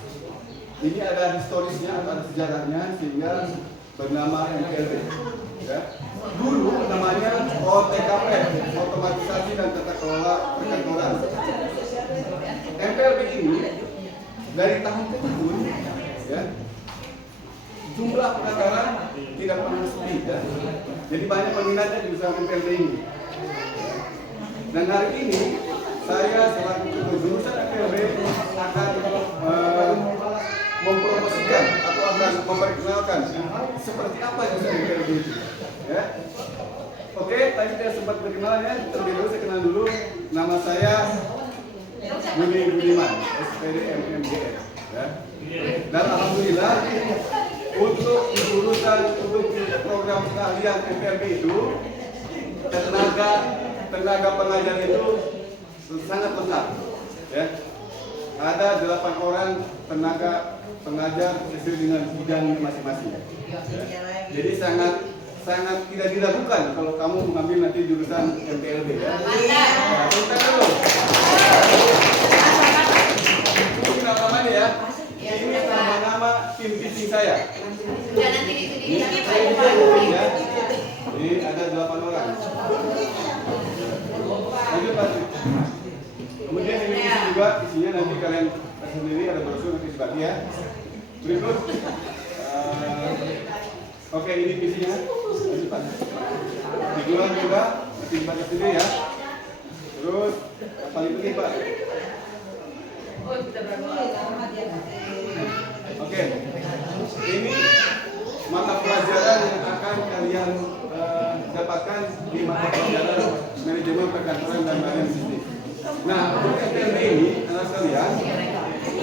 Ini ada historisnya atau ada sejarahnya sehingga bernama MPLB. Ya. Dulu namanya OTKP, Otomatisasi dan Tata Kelola Perkantoran. MPLB ini dari tahun ke tahun, ya, jumlah perkantoran tidak pernah sepi, ya. Jadi banyak peminatnya di usaha MPLB ini. Dan hari ini saya selaku ketua jurusan MPLB akan mempromosikan atau akan memperkenalkan seperti apa jurusan MPLB itu. Ya. Oke, tadi saya sempat berkenalan ya. Terlebih dahulu saya kenal dulu. Nama saya Budi Budiman, SPD MMGS. Ya. Dan alhamdulillah untuk jurusan untuk program keahlian MPLB itu tenaga pengajar itu sangat lengkap. Ya. Ada 8 orang tenaga pengajar sesuai dengan bidang masing-masing. Ya. Jadi sangat tidak diragukan kalau kamu mengambil nanti jurusan MPLB ya. Nah, tepuk dulu. Ini nama-namanya ya. Ini nama-nama tim teaching saya. Ya. Ini ada 8 orang. Lanjut Pak. Kemudian ini juga isinya nanti kalian sendiri ada brosur nanti dibagi ya. Berikut. Oke, ini visinya. Lanjut Pak. Dijual juga nanti dibaca sendiri ya. Terus yang paling penting Pak. Oke, ini mata pelajaran yang akan kalian dapatkan di mata pelajaran manajemen perkantoran dan bagian bisnis. Nah, untuk MPLB ini, anak sekalian,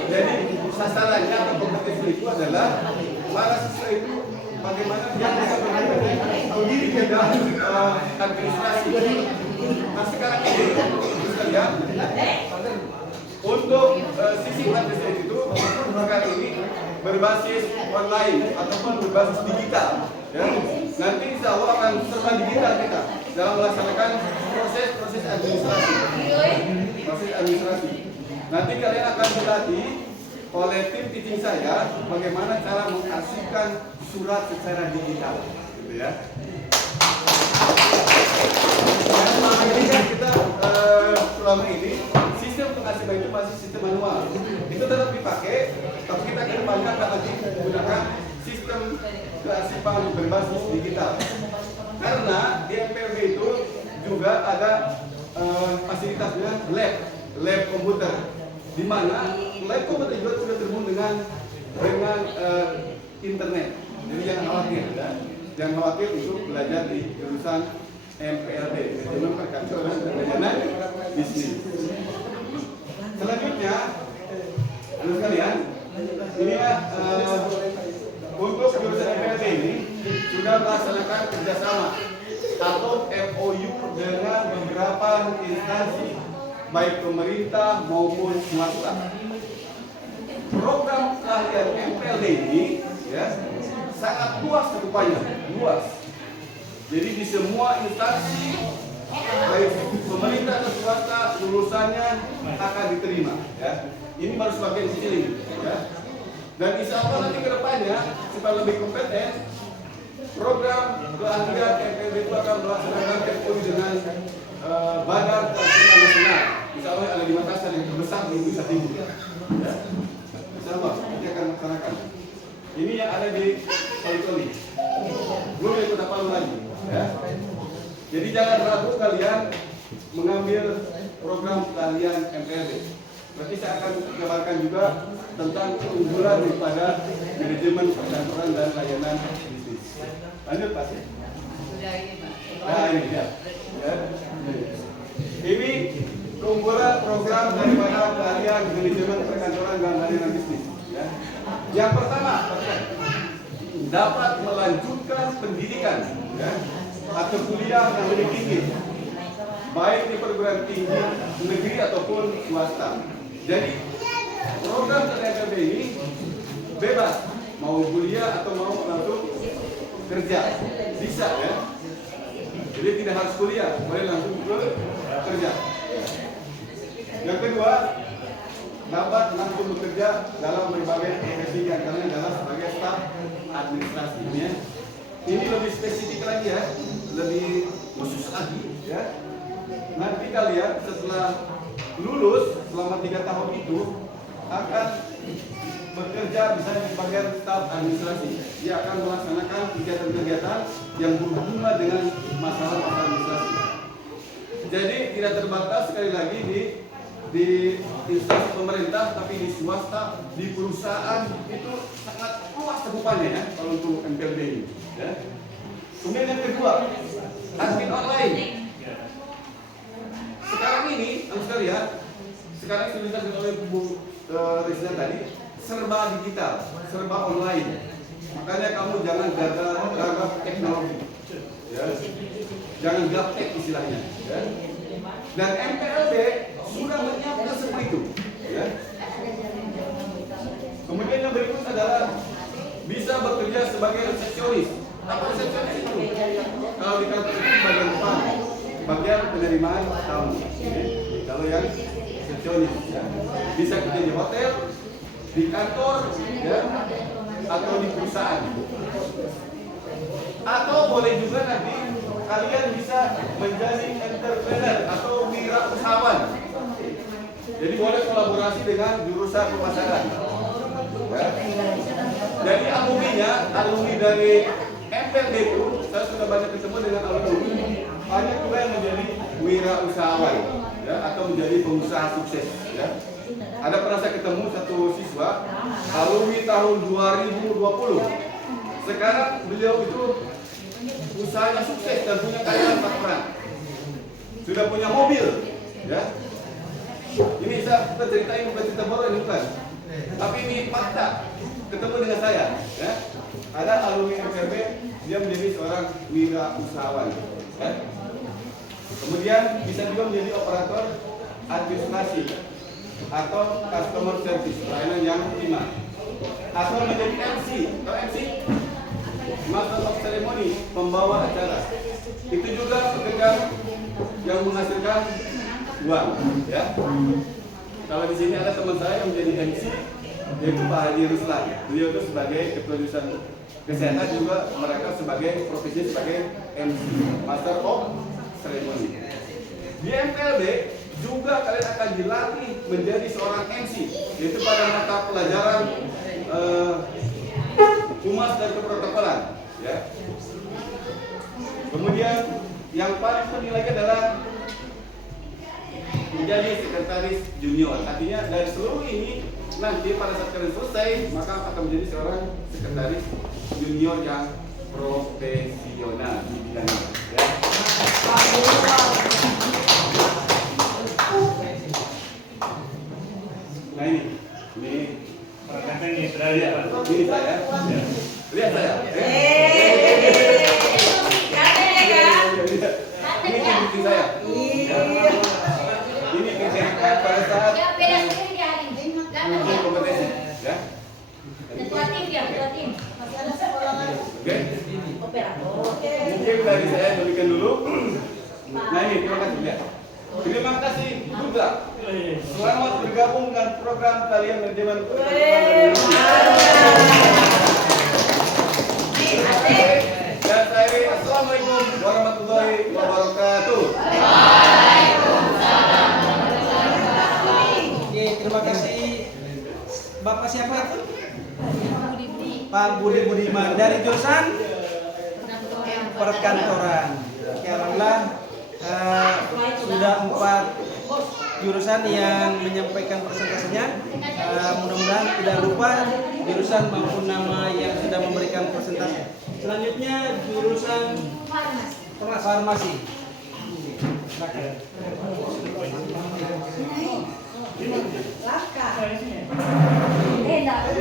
jadi sasarannya atau kompetisi itu adalah para siswa itu bagaimana dia bisa tahu diri di dalam administrasi. Nah, sekarang ini, sekalian, untuk sisi administrasi itu, maka ini berbasis online ataupun berbasis digital. Ya. Nanti insya Allah akan serba digital kita dalam melaksanakan proses administrasi. Proses administrasi. Nanti kalian akan dilatih oleh tim teaching saya bagaimana cara mengarsipkan surat secara digital, gitu ya. Dan kita selama ini sistem pengarsipan itu masih sistem manual. Itu tetap dipakai, tapi kita kedepannya akan lagi menggunakan sistem kearsipan berbasis digital. Karena di MPLB itu juga ada fasilitasnya lab komputer, di mana lab komputer juga sudah terhubung dengan internet. Jadi jangan khawatir, ya. Jangan khawatir untuk belajar di jurusan MPLB, manajemen perkantoran dan layanan bisnis. Selanjutnya, teman sekalian, inilah untuk jurusan MPLB ini sudah melaksanakan kerjasama atau MOU dengan beberapa instansi baik pemerintah maupun swasta. Program keahlian MPLB ini ya sangat luas cakupannya, luas. Jadi di semua instansi baik pemerintah atau swasta lulusannya akan diterima. Ya. Ini baru sebagian kecil ini. Ya. Dan insya Allah nanti ke depannya supaya lebih kompeten, program keahlian MPLB itu akan melaksanakan MOU dengan Badan Keahlian Nasional. Insya Allah ada di Makassar yang terbesar di Indonesia Timur. Ya. Insya Allah nanti akan melaksanakan. Ini yang ada di Kali-Kali. Belum yang Kota Palu lagi. Ya. Jadi jangan ragu kalian mengambil program keahlian MPLB. Berarti saya akan mengabarkan juga tentang keunggulan daripada manajemen perkantoran dan layanan bisnis. Lanjut Pak. Nah ini dia. Ya. Ini keunggulan program daripada keahlian manajemen perkantoran dan layanan bisnis. Ya. Yang pertama, dapat melanjutkan pendidikan ya, atau kuliah yang lebih tinggi, baik di perguruan tinggi negeri ataupun swasta. Jadi program MPLB ini bebas mau kuliah atau mau langsung kerja, bisa ya. Jadi tidak harus kuliah, boleh langsung kerja. Yang kedua, dapat langsung bekerja dalam berbagai profesi yang kalian adalah sebagai staf administrasi. Ya. Ini lebih spesifik lagi ya, lebih khusus lagi ya. Nanti kalian setelah lulus selama 3 tahun itu akan bekerja misalnya di bagian staf administrasi. Dia akan melaksanakan kegiatan-kegiatan yang berhubungan dengan masalah-masalah administrasi. Jadi tidak terbatas sekali lagi di instansi pemerintah, tapi di swasta, di perusahaan itu sangat luas cakupannya ya kalau untuk MPLB ini. Ya. Kemudian yang kedua, admin online. Sekarang ini, teman sekalian, sekarang sudah dijelaskan oleh Bu Rizna tadi, serba digital, serba online. Makanya kamu jangan gagap teknologi, ya. Jangan gaptek istilahnya. Ya. Dan MPLB sudah menyiapkan seperti itu. Ya. Kemudian yang berikut adalah bisa bekerja sebagai resepsionis. Apa resepsionis itu? Kalau di kantor itu bagian depan, bagian penerimaan tamu. Kalau yang resepsionis, ya. Bisa kerja di hotel, di kantor, ya, atau di perusahaan. Atau boleh juga nanti kalian bisa menjadi entrepreneur atau wirausahawan. Jadi boleh kolaborasi dengan jurusan pemasaran. Ya. Jadi alumni dari MPLD itu, saya sudah banyak ketemu dengan alumni, banyak juga yang menjadi wirausahawan, ya, atau menjadi pengusaha sukses. Ya. Ada pernah saya ketemu satu siswa alumni tahun 2020. Sekarang beliau itu usahanya sukses dan punya karyawan 4 orang. Sudah punya mobil, ya. Ini saya ceritain bukan cerita baru ini bukan. Tapi ini fakta. Ketemu dengan saya, ya. Ada alumni FEB, dia menjadi seorang wirausahawan, ya. Kemudian bisa juga menjadi operator administrasi atau customer service, pelayanan yang prima, atau menjadi MC, atau MC Master of Ceremony, pembawa acara. Itu juga pekerjaan yang menghasilkan uang, ya. Kalau di sini ada teman saya yang menjadi MC, yaitu Pak Haji Ruslan. Beliau itu sebagai ketua jurusan kesehatan, juga mereka sebagai profesi sebagai MC, Master of Ceremony. Di MPLB juga kalian akan dilatih menjadi seorang MC, yaitu pada mata pelajaran humas dan keprotokolan, ya. Kemudian yang paling penting lagi adalah menjadi sekretaris junior. Artinya dari seluruh ini nanti pada saat kalian selesai maka akan menjadi seorang sekretaris junior yang profesional di bidangnya, ya. Nah ini Perkenalkan ini sudah lihat. ini saya, ya. Lihat saya. Ini kunci saya. Ini kerjaan pada saat Ya, beda sendiri dia hari ini. ujian kompetensi, ya. Ketua tim dia, ketua tim. Masih ada sekolah lagi. Oke. Operator. Mungkin dari saya demikian dulu. Nah ini terima kasih, ya. Terima kasih juga. Selamat bergabung dengan program kalian manajemen dan saya assalamualaikum warahmatullahi wabarakatuh. Oke, terima kasih. Bapak siapa itu? Pak Budi Budiman dari jurusan perkantoran. Oke, alhamdulillah sudah 4 jurusan yang menyampaikan presentasinya. Mudah-mudahan tidak lupa jurusan maupun nama yang sudah memberikan presentasi. Selanjutnya jurusan farmasi. Langkah. Enggak,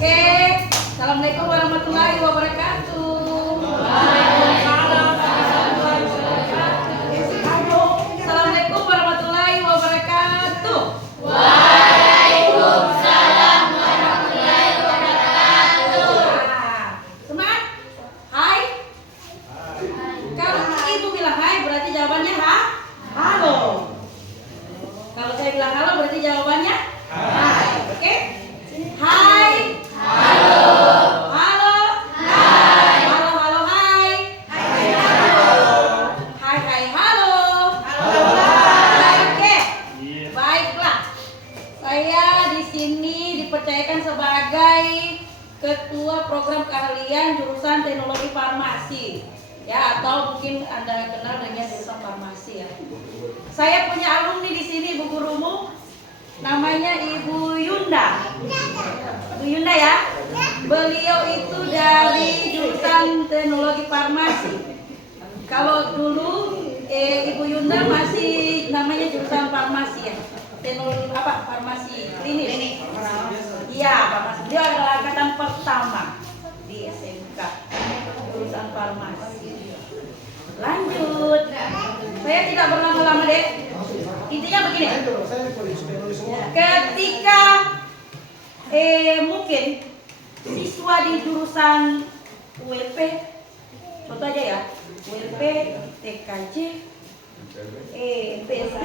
Oke, assalamualaikum warahmatullahi wabarakatuh. Assalamualaikum warahmatullahi wabarakatuh. Waalaikumsalam warahmatullahi wabarakatuh. Semangat. Hai. Kalau ibu bilang hai berarti jawabannya halo. Kalau saya bilang halo berarti jawabannya hai. Oke? Hai. Halo. Halo. Hai. Halo halo hai. Hai halo. Hai hai halo. Halo. Oke. Baiklah. Saya di sini dipercayakan sebagai ketua program keahlian jurusan teknologi farmasi. Ya, atau mungkin Anda kenal dengan jurusan farmasi, ya. Saya punya alumni di sini, Ibu gurumu, namanya Ibu Yunda. Ibu Yunda, ya. Beliau itu dari jurusan teknologi farmasi. Kalau dulu Ibu Yunda masih namanya jurusan farmasi, ya. Teknologi apa? Farmasi klinis. Iya, Pak Mas. Beliau adalah angkatan pertama di SMK jurusan farmasi. Lanjut. Saya tidak berlama-lama deh. Intinya begini. Ketika mungkin siswa di jurusan ULP, contoh aja ya, ULP, TKJ, PSD,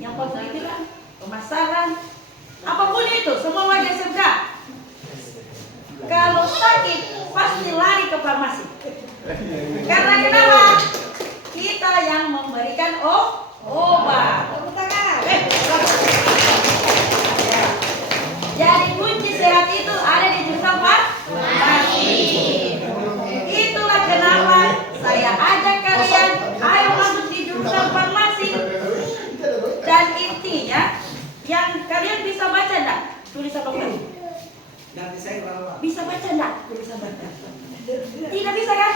yang paling itu kan pemasaran, apapun itu, semua warga SMK. Kalau sakit pasti lari ke farmasi. Karena kenapa? Kita yang memberikan obat. Tepuk tangan. Jadi kunci sehat itu ada di jurusan farmasi. Itulah kenapa saya ajak kalian, ayo masuk di jurusan farmasi. Dan intinya, yang kalian bisa baca enggak tulisan dokter? Nanti saya bawa. Bisa baca enggak tulisan dokter? Tidak bisa kan?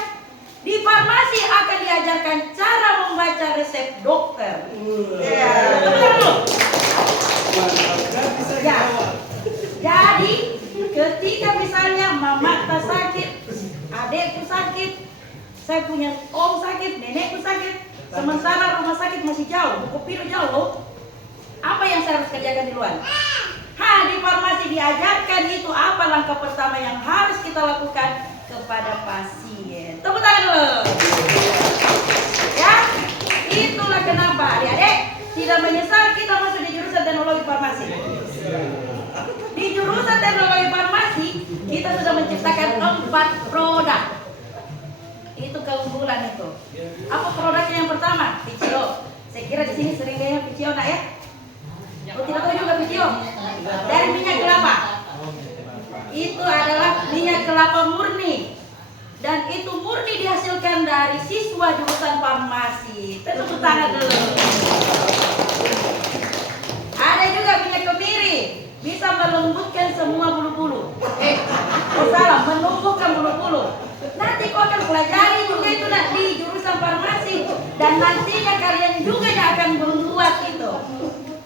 Di farmasi akan diajarkan cara membaca resep dokter. Ya, betul dulu. Ya. Jadi ketika misalnya mamaku sakit, adekku sakit, saya punya om sakit, nenekku sakit, sementara rumah sakit masih jauh, Bukopiro jauh, apa yang saya harus kerjakan di luar? Di farmasi diajarkan itu apa langkah pertama yang harus kita lakukan kepada pasien. Tepuk tangan dulu. Ya, itulah kenapa adik-adik tidak menyesal kita masuk di jurusan teknologi farmasi. Di jurusan teknologi farmasi kita sudah menciptakan 4 produk. Itu keunggulan itu. Apa produknya yang pertama? PCO. Saya kira di sini sering dengar PCO nak ya? Oh, tidak tahu juga PCO. Dari minyak kelapa. Itu adalah minyak kelapa murni. Dan itu murni dihasilkan dari siswa jurusan farmasi. Tepuk tangan dulu. Ada juga minyak kemiri, bisa melembutkan semua bulu-bulu. Salah, menumbuhkan bulu-bulu. Nanti kau akan pelajari juga itu di jurusan farmasi. Dan nantinya kalian juga yang akan membuat itu.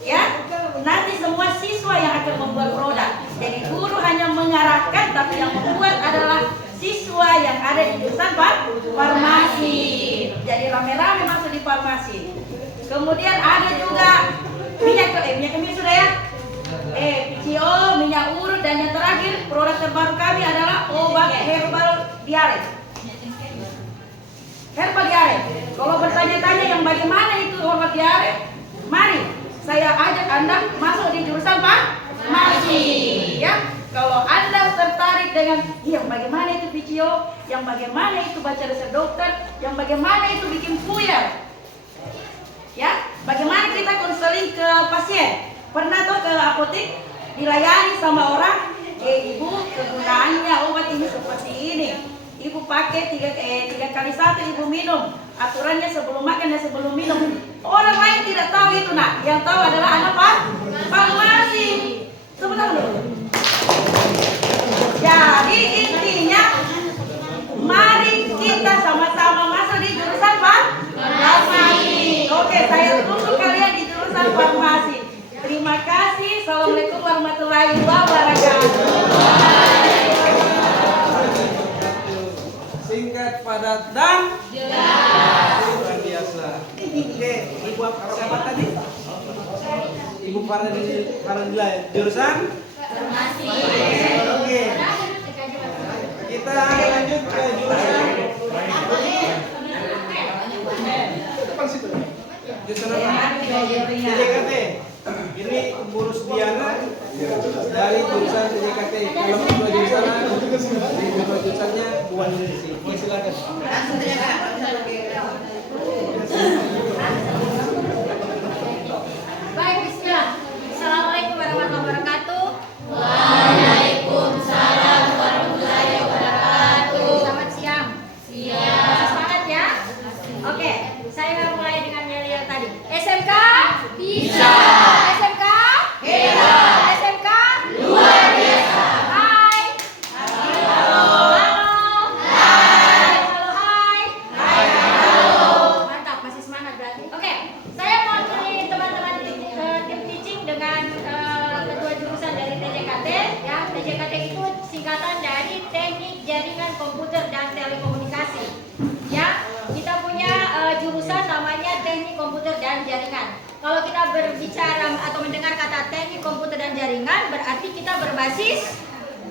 Ya, nanti semua siswa yang akan membuat produk. Jadi guru hanya mengarahkan, tapi yang membuat adalah siswa yang ada di jurusan farmasi. Jadi rame-rame masuk di farmasi. Kemudian ada juga minyak kemiri sudah ya. PCO, minyak urut, dan yang terakhir produk terbaru kami adalah obat herbal diare. Herbal diare. Kalau bertanya-tanya yang bagaimana itu obat diare, mari saya ajak Anda masuk di jurusan farmasi. Ya. Kalau Anda tertarik dengan yang bagaimana itu PCO, yang bagaimana itu baca resep dokter, yang bagaimana itu bikin puyer, ya, bagaimana kita konseling ke pasien. Pernah tuh ke apotek dilayani sama orang, ibu kegunaannya obat ini seperti ini. Ibu pakai 3 kali 1 ibu minum. Aturannya sebelum makan dan sebelum minum. Orang lain tidak tahu itu nak. Yang tahu adalah anak farmasi. Sebentar dulu. Jadi intinya, mari kita sama-sama masuk di jurusan farmasi. Oke, saya tunggu kalian di jurusan farmasi. Terima kasih. Assalamualaikum warahmatullahi wabarakatuh. Singkat, padat, dan jelas. Luar biasa. Oke, Ibu siapa tadi? Ibu Farandila, jurusan farmasi. Oke. Kita lanjut ke jurusan TJKT. Ini Bu Rusdiana dari jurusan TJKT. Kalau kedua jurusannya bukan di sini. Silakan. Baik, bismillah. Assalamualaikum warahmatullahi wabarakatuh. Waalaikumsalam warahmatullahi wabarakatuh. Selamat siang. Siap. Semangat ya. Oke, saya mulai dengan yel-yel tadi. SMK Bisa. SMK Hebat. SMK Luar biasa. Hai. Halo. Halo. Hai. Halo, hai. Hai. Halo. Komputer dan Telekomunikasi. Ya, kita punya jurusan namanya Teknik Komputer dan Jaringan. Kalau kita berbicara atau mendengar kata Teknik Komputer dan Jaringan, berarti kita berbasis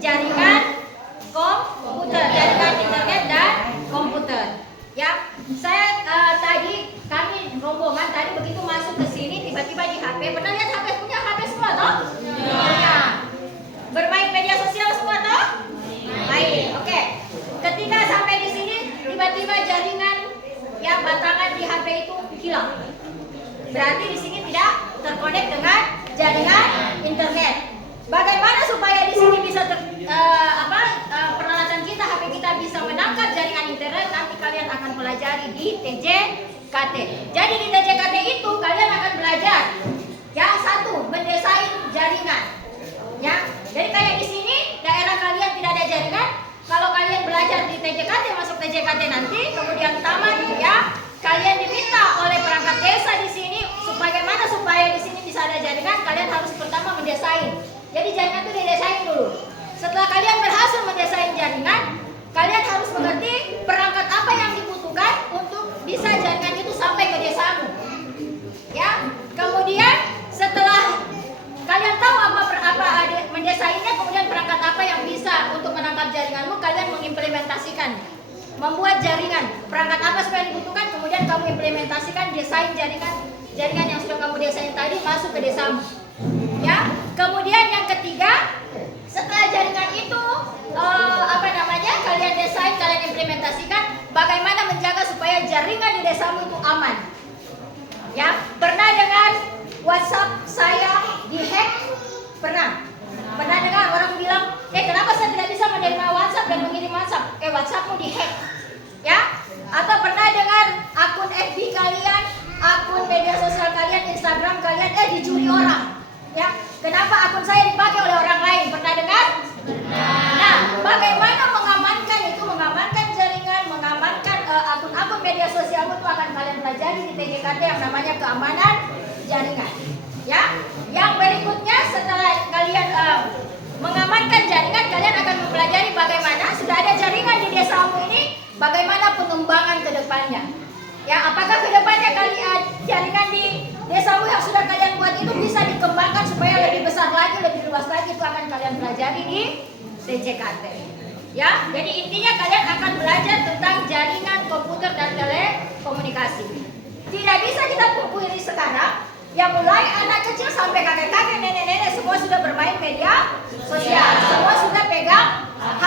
jaringan komputer, jaringan internet dan komputer. Ya, saya tadi kami rombongan tadi begitu masuk ke sini tiba-tiba di HP. Pernah lihat HP, punya HP semua toh? Ya. Bermain media sosial semua toh? Baik, oke. Ketika sampai di sini tiba-tiba jaringan ya batangan di HP itu hilang. Berarti di sini tidak terkonek dengan jaringan internet. Bagaimana supaya di sini bisa peralatan kita, HP kita bisa menangkap jaringan internet? Nanti kalian akan pelajari di TJKT. Jadi di TJKT itu kalian akan belajar yang satu, mendesain jaringan. Ya, jadi kayak di sini daerah kalian tidak ada jaringan. Kalau kalian belajar di TJKT, masuk TJKT nanti, kemudian tamat ya, kalian diminta oleh perangkat desa di sini bagaimana supaya di sini bisa ada jaringan. Kalian harus pertama mendesain. Jadi jaringan itu didesain dulu. Setelah kalian berhasil mendesain jaringan, kalian harus mengerti perangkat apa yang dibutuhkan untuk bisa jaringan itu sampai ke desamu. Ya, kemudian setelah kalian tahu apa mendesainnya, kemudian perangkat apa yang bisa untuk menangkap jaringanmu, kalian mengimplementasikan, membuat jaringan. Perangkat apa supaya dibutuhkan, kemudian kamu implementasikan desain jaringan yang sudah kamu desain tadi masuk ke desamu. Ya, kemudian yang ketiga, setelah jaringan itu kalian desain, kalian implementasikan, bagaimana menjaga supaya jaringan di desamu itu aman. Ya, pernah dengar WhatsApp saya dihack? Pernah dengar orang bilang, kenapa saya tidak bisa menerima WhatsApp dan mengirim WhatsApp? WhatsAppmu dihack. Ya, atau pernah dengar akun FB kalian, akun media sosial kalian, Instagram kalian dicuri orang. Ya, kenapa akun saya dipakai oleh orang lain? Pernah dengar? Nah, bagaimana mengamankan itu, mengamankan jaringan, mengamankan akun-akun media sosialmu itu akan kalian pelajari di TJKT yang namanya keamanan jaringan. Ya, yang berikutnya setelah kalian mengamankan jaringan, kalian akan mempelajari bagaimana sudah ada jaringan di desamu ini, bagaimana pengembangan ke depannya. Ya, apakah ke depannya jaringan di desamu yang sudah kalian buat itu bisa dikembangkan supaya lebih besar lagi, lebih luas lagi, itu akan kalian pelajari di TJKT. Ya, jadi intinya kalian akan belajar tentang jaringan komputer dan telekomunikasi. Tidak bisa kita pungkiri sekarang, yang mulai anak kecil sampai kakek-kakek, nenek-nenek semua sudah bermain media sosial, semua sudah pegang HP.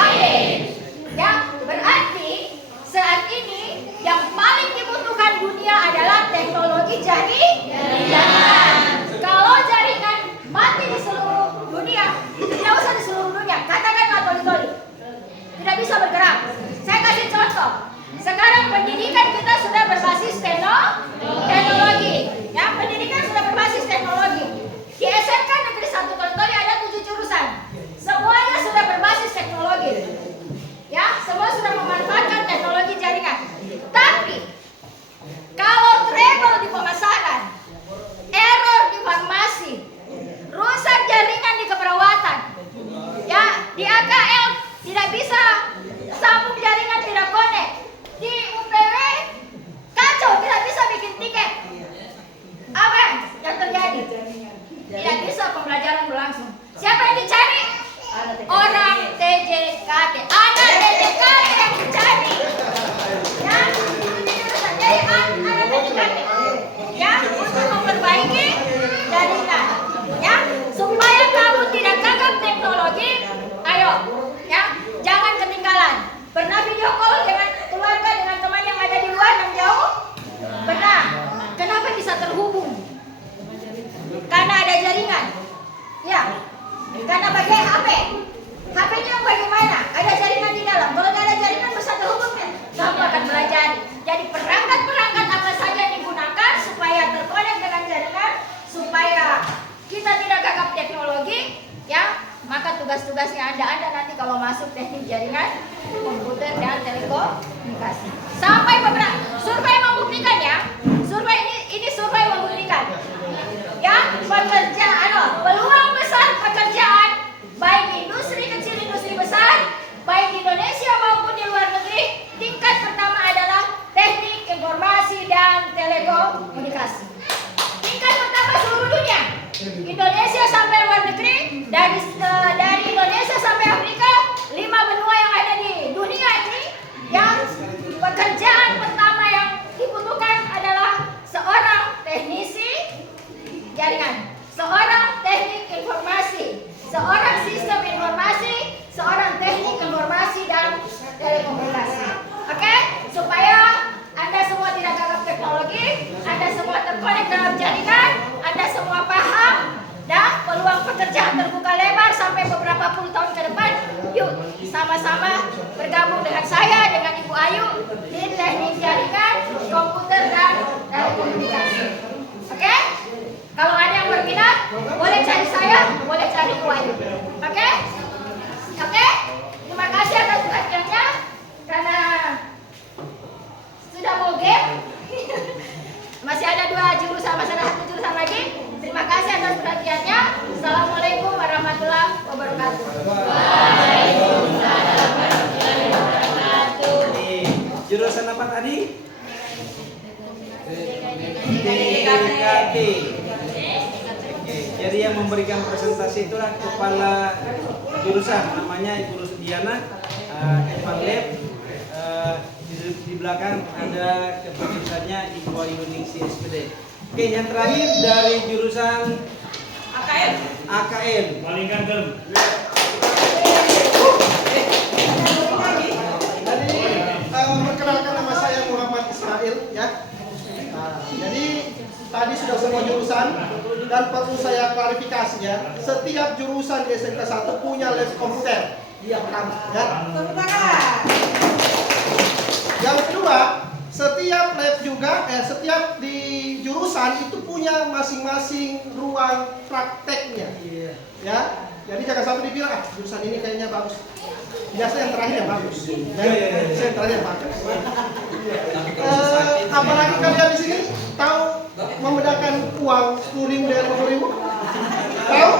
Ya, berarti saat ini yang paling dibutuhkan dunia adalah teknologi jaringan. Kalau jaringan mati di seluruh dunia, tidak usah di seluruh dunia, katakanlah toli-toli, tidak bisa bergerak. Saya kasih contoh. Sekarang pendidikan kita sudah berbasis teknologi. Ya, pendidikan sudah berbasis teknologi. Di SMK Negeri 1 Toli-Toli ada 7 jurusan. Semuanya sudah berbasis teknologi. Ya, semua sudah memanfaatkan teknologi jaringan. Tapi kalau trouble di pemasaran, error di farmasi, rusak jaringan di keperawatan, ya, di AKL tidak bisa sambung jaringan, tidak connect. Di UPW kacau, tidak bisa bikin tiket. Apa yang terjadi? Tidak bisa pembelajaran berlangsung. Siapa yang dicari? Orang TJKT. Anak TJKT yang dicari. Ya, jadi anak TJKT. Ya, untuk memperbaiki jaringan. Ya, supaya kamu tidak gagap teknologi. Ayo, ya, jangan ketinggalan. Pernah video call dengan keluarga, dengan teman yang ada di luar yang jauh? Pernah. Kenapa bisa terhubung? Karena ada jaringan. Ya, karena pakai HP. HP-nya bagaimana? Ada jaringan di dalam. Kalau tidak ada jaringan bisa terhubung kan? Kamu akan belajar. Jadi perangkat-perangkat apa saja yang digunakan supaya terkonek dengan jaringan, supaya kita tidak gagap teknologi, ya. Maka tugas-tugasnya Anda nanti kalau masuk teknik jaringan, komputer dan telekomunikasi. Sampai beberapa survei membuktikan ya. Ini survei membuktikan. Ya, peluang besar pekerjaan baik industri kecil, industri besar, baik di Indonesia maupun di luar negeri bersama-sama bergabung dengan saya, dengan Ibu Ayu di teknik jaringan, komputer dan telekomunikasi. Oke? Kalau ada yang berminat, boleh cari saya, boleh cari Ibu Ayu. Oke? Oke? Terima kasih atas perhatiannya karena sudah mau game. Masih ada 2 jurusan, masih ada 1 jurusan lagi. Terima kasih atas perhatiannya. Assalamualaikum warahmatullahi wabarakatuh. Waalaikumsalam warahmatullahi wabarakatuh. Jurusan apa tadi? DKT. Oke, jadi yang memberikan presentasi itulah kepala jurusan, namanya Ibu Rusdiana, Kepala Lab. Di belakang ada kepengurusannya Ibu Ayuningsi SPD. Oke, yang terakhir dari jurusan AKM. Paling ganteng. Perkenalkan, nama saya Muhammad Ismail ya. Jadi tadi sudah semua jurusan dan perlu saya klarifikasi ya. Setiap jurusan di SMK 1 punya les komputer. Iya pertama ya. Yang kedua, setiap lab juga setiap di jurusan itu punya masing-masing ruang prakteknya. Ya. Jadi jangan sampai dibilang jurusan ini kayaknya bagus. Biasa yang terakhir yang bagus. Yang terakhir yang bagus. Apalagi kalian di sini tahu membedakan uang 10.000 dengan 50.000? Tahu?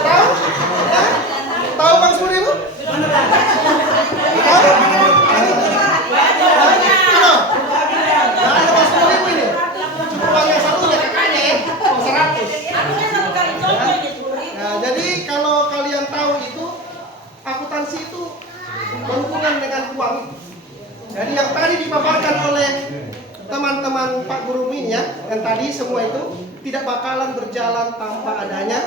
Tahu? Tahu uang 10.000? Tahu? Ada uang 10.000 ini. Cuma uang yang satunya kakaknya ya, uang 100. Nah, jadi kalau kalian tahu itu akuntansi itu berhubungan dengan uang. Jadi yang tadi dipaparkan oleh teman-teman Pak Guru Min ya, yang tadi semua itu tidak bakalan berjalan tanpa adanya.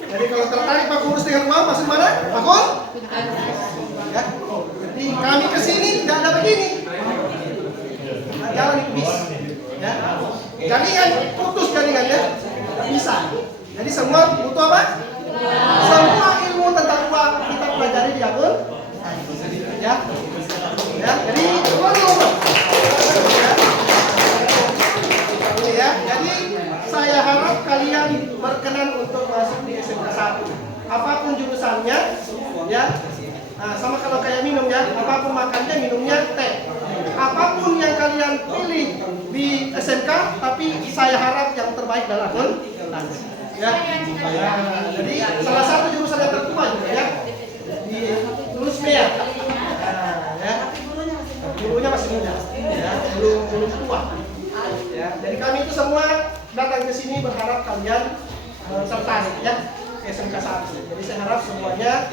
Jadi kalau tertarik Pak Guru dengan uang, masuk mana? Pak Guru? Ya. Jadi kami kesini tidak ada begini. Jalan itu bis. Ya. Jaringan putus jaringannya, tidak bisa. Jadi semua butuh apa? Semua ilmu tentang uang kita pelajari di akun. Ya. Ya, jadi ya, jadi saya harap kalian berkenan untuk masuk di SMK 1. Apapun jurusannya, ya. Nah, sama kalau kayak minum ya, apapun makannya minumnya teh. Apapun yang kalian pilih di SMK, tapi saya harap yang terbaik dalam akun. Ya. Jadi salah satu jurusan yang tertua juga ya. Di lulus ya. Ya. Gurunya masih muda, ya, belum tua. Ya, jadi kami itu semua datang ke sini berharap kalian tertarik ya ke SMK 1. Jadi saya harap semuanya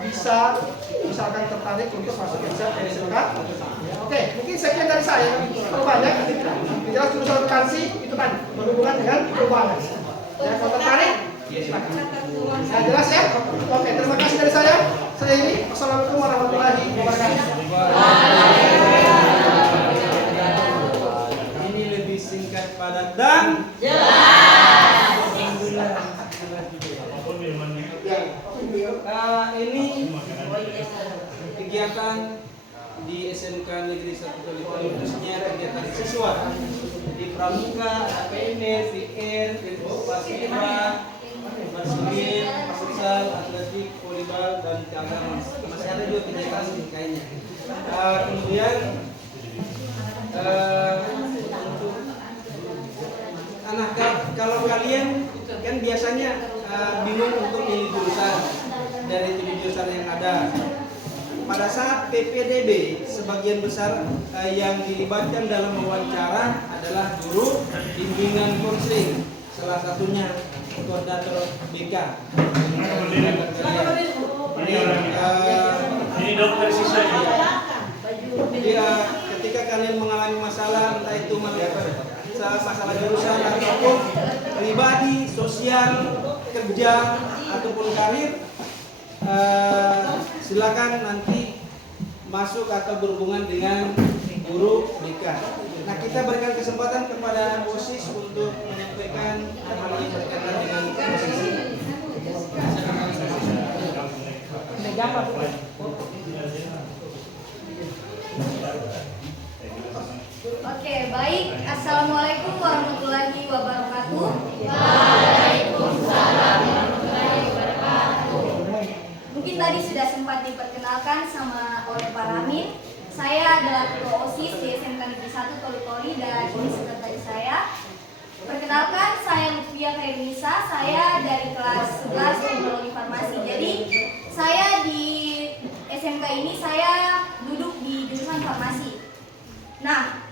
bisa misalkan tertarik untuk masuk ke SMK. Ya, oke, mungkin sekian dari saya. Terlalu banyak. Jelas jurusan akuntansi itu tadi berhubungan dengan keuangan. Ya, kalau tertarik, silakan. Ya, jelas ya. Oke, terima kasih dari saya. Saya ini. Assalamualaikum warahmatullahi wabarakatuh. Ini lebih singkat, padat dan Jelas. ini kegiatan di SMK Negeri 1 Kalimantan, khususnya kegiatan siswa di Pramuka, APN, VR, Pasifika, Basket, futsal, atletik, volleybal, dan keagamaan. Masih ada juga kegiatan lainnya. Kemudian anak kalau kalian kan biasanya bingung untuk milih jurusan dari 7 jurusan yang ada. Pada saat PPDB, sebagian besar yang dilibatkan dalam wawancara adalah guru bimbingan konseling, salah satunya koordinator BK. Ini dokter siswa. Ya, ketika kalian mengalami masalah, entah itu masalah jurusan ataupun pribadi, sosial, kerja ataupun karir, silakan nanti masuk atau berhubungan dengan guru BK. Nah, kita berikan kesempatan kepada OSIS untuk menyampaikan hal yang berkaitan dengan proses. gambar. Oke, baik. Assalamualaikum warahmatullahi wabarakatuh. Waalaikumsalam warahmatullahi wabarakatuh. Mungkin tadi sudah sempat diperkenalkan oleh Pak Ramin. Saya adalah ketua OSIS di SMK Negeri 1 Toli-Toli dan ini sekretaris saya. Perkenalkan, saya Lutfia Khairunisa. Saya dari kelas 11 Teknologi Farmasi. Jadi saya di SMK ini saya duduk di jurusan farmasi. Nah,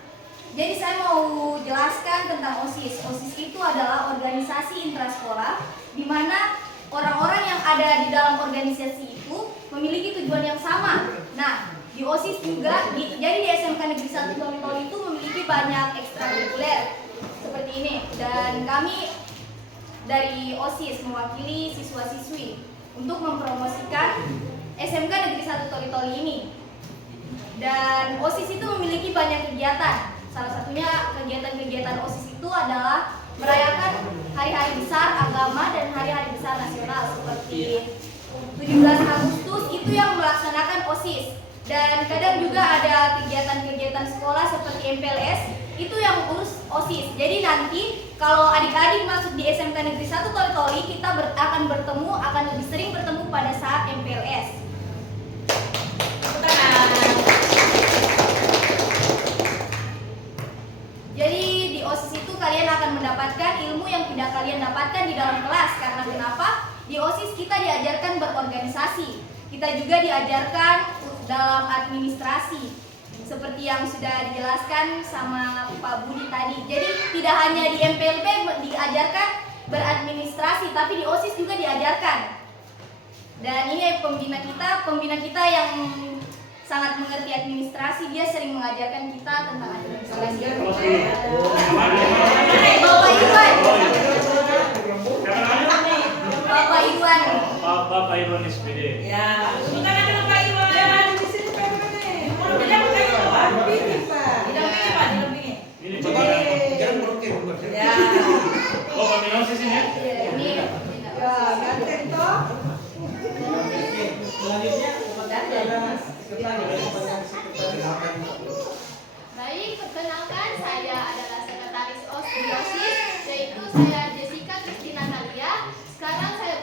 jadi saya mau jelaskan tentang OSIS. OSIS itu adalah organisasi intrasekolah di mana orang-orang yang ada di dalam organisasi itu memiliki tujuan yang sama. Nah, di OSIS juga, jadi di SMK Negeri 1 Toli-Toli itu memiliki banyak ekstrakurikuler seperti ini. Dan kami dari OSIS mewakili siswa-siswi untuk mempromosikan SMK Negeri 1 Toli-Toli ini. Dan OSIS itu memiliki banyak kegiatan. Salah satunya kegiatan-kegiatan OSIS itu adalah merayakan hari-hari besar agama dan hari-hari besar nasional seperti 17 Agustus itu yang melaksanakan OSIS. Dan kadang juga ada kegiatan-kegiatan sekolah seperti MPLS itu yang urus OSIS. Jadi nanti kalau adik-adik masuk di SMK Negeri 1 Toli-Toli kita akan lebih sering bertemu pada saat MPLS. Jadi di OSIS itu kalian akan mendapatkan ilmu yang tidak kalian dapatkan di dalam kelas. Karena kenapa? Di OSIS kita diajarkan berorganisasi. Kita juga diajarkan dalam administrasi. Seperti yang sudah dijelaskan sama Pak Budi tadi. Jadi tidak hanya di MPLB diajarkan beradministrasi, tapi di OSIS juga diajarkan. Dan ini pembina kita yang sangat mengerti administrasi, dia sering mengajarkan kita tentang administrasi. Bapak Iwan. Bapak Iwan. Bapak Iwan SPD. Ya, bukan ada Bapak Iwan. Jangan di sini Pak Iwan nih. Mau bilang Pak Iwan. Didampingi Pak, didampingi. Ini coba Ya. Oh, pembina OSIS ini ya? Ini. Ya, ganteng toh. Selanjutnya ada Baik, perkenalkan saya adalah sekretaris OSIS, yaitu saya Jessica Kristina Nalia. Sekarang saya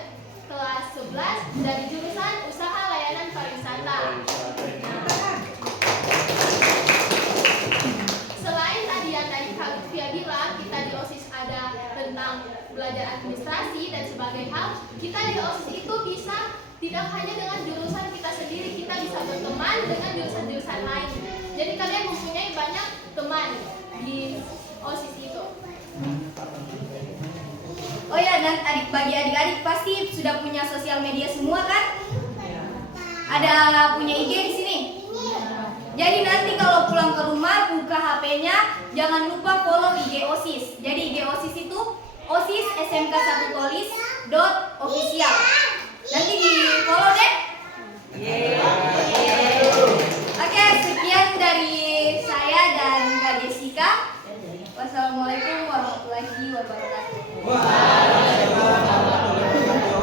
kelas 11 dari jurusan Usaha Layanan Pariwisata. Selain tadi yang Kak Lutfia bilang, kita di OSIS ada tentang belajar administrasi dan sebagai hal, kita di OSIS itu bisa tidak hanya dengan jurusan kita sendiri, kita bisa berteman dengan jurusan-jurusan lain. Jadi kalian mempunyai banyak teman di OSIS itu. Oh ya, dan bagi adik-adik pasti sudah punya sosial media semua kan? Ada punya IG di sini. Jadi nanti kalau pulang ke rumah buka HP-nya, jangan lupa follow IG OSIS. Jadi IG OSIS itu OSIS SMK 1 Tolis.official. Nanti di follow deh. Oke, sekian dari saya dan Kak Jessica. Wassalamualaikum warahmatullahi wabarakatuh.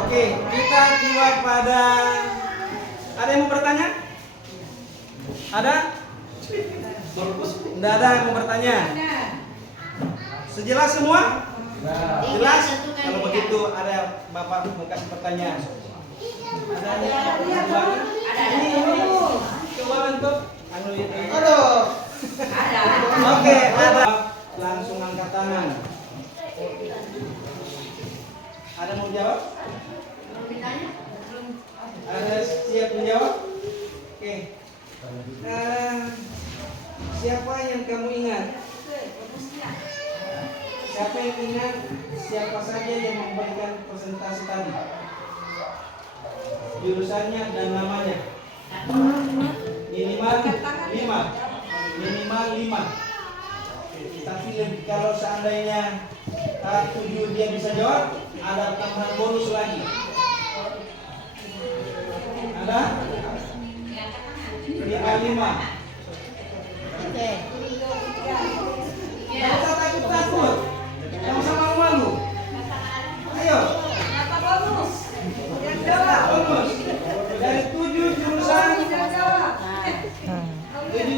Oke, kita keluar pada. Ada yang mau bertanya? Ada? Tidak ada yang mau bertanya. Sejelas semua? Jelas? Kalau begitu ada Bapak mau kasih pertanyaan. Ini coba bentuk Aduh. Oke, ada. Langsung angkat tangan. Ada mau jawab? Ada siap menjawab? Oke. Siapa yang kamu ingat? Siapa yang ingat siapa saja yang memberikan presentasi tadi? Jurusannya dan namanya. Minimal 5. Minimal 5. Tapi kalau seandainya 7 dia bisa jawab, ada tambahan bonus lagi. Ada? Minimal 5. Jangan usah takut-takut. Jangan usah malu-malu. Ayo. Bonus. Dari 7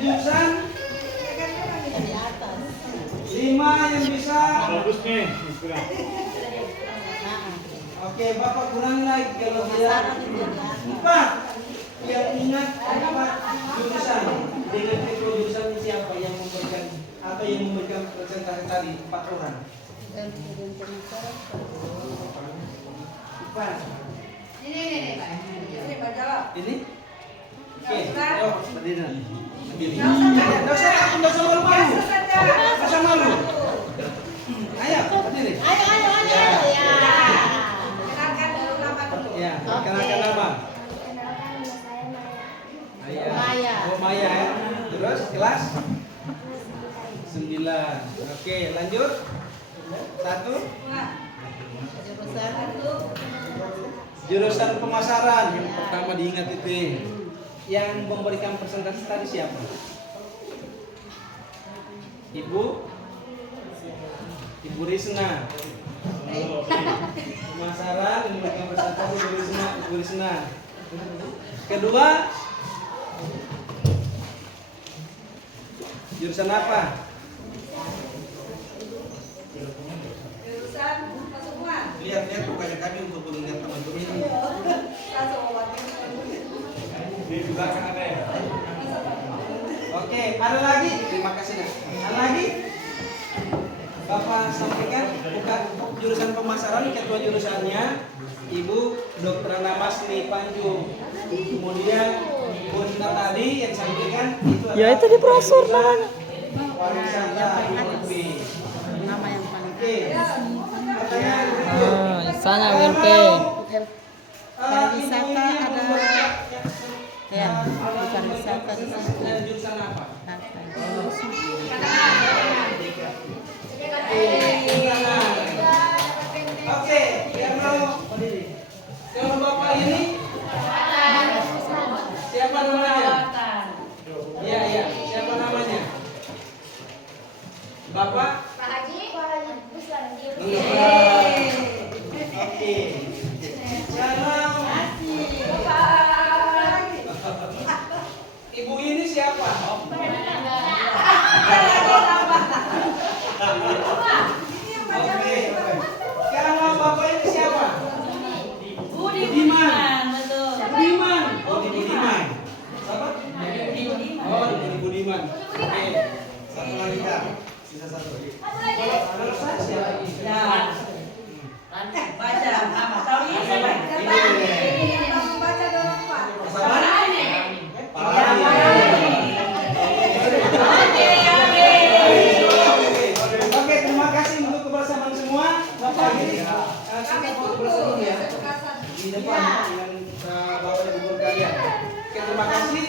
jurusan? 5 yang bisa. Bagus nih. Oke, Bapak kurangi lagi kalau dia 4 yang ingat 4 jurusan. Dengan itu jurusan siapa yang memberikan atau yang memberikan presentasi tadi 4 orang? Ini majalah. Ini? Oke, ayo berdiri. Nggak usah malu-malu. Nggak usah malu. Ayo, berdiri. Ayo ya. Kenalkan dulu nama dulu. Ya, kenalkan nama. Maya. Oh, Maya ya. Terus kelas 9. Oke, lanjut. 1. Jurusan pemasaran yang pertama diingat itu. Yang memberikan presentasi tadi siapa? Ibu Risna. Pemasaran yang memberikan presentasi Ibu Risna. Kedua, jurusan apa? Jurusan semua. Lihat bukannya kami untuk melihat teman-teman ini. Di belakang ada ya. Oke, ada lagi? Terima kasih. Nak. Ada lagi? Bapak sampaikan bukan jurusan pemasaran, ketua jurusannya Ibu Dr. Namasni Panju. Kemudian Bu Rina tadi yang sampaikan itu Ya itu di brosur namanya. pariwisata UNP. Nama yang paling Oke. Pertanyaan berikut. Sana UNP. Pariwisata ada ya, pariwisata Dan jurusan apa? Oke, yang mau berdiri. Kalau Bapak ini siapa namanya? Iya, iya. Siapa namanya? Bapak? Pak Haji. Oke. Salam. Ibu ini siapa? Oke. Kalau Bapak ini siapa? Budiman. Budiman. Oh, Budiman. Siapa? Oh, Budiman. Oke. Satu lagi Kak. Sisa satu. Kalau saya siapa? Ya. Baca nama. Tahu ini siapa? Ini. Baca dulu Pak. Siapa? Oke, terima kasih untuk kebersamaan semua. Bapak ini kita mau bersama ya di depan dengan Bapak Ibu kalian. Oke, terima kasih.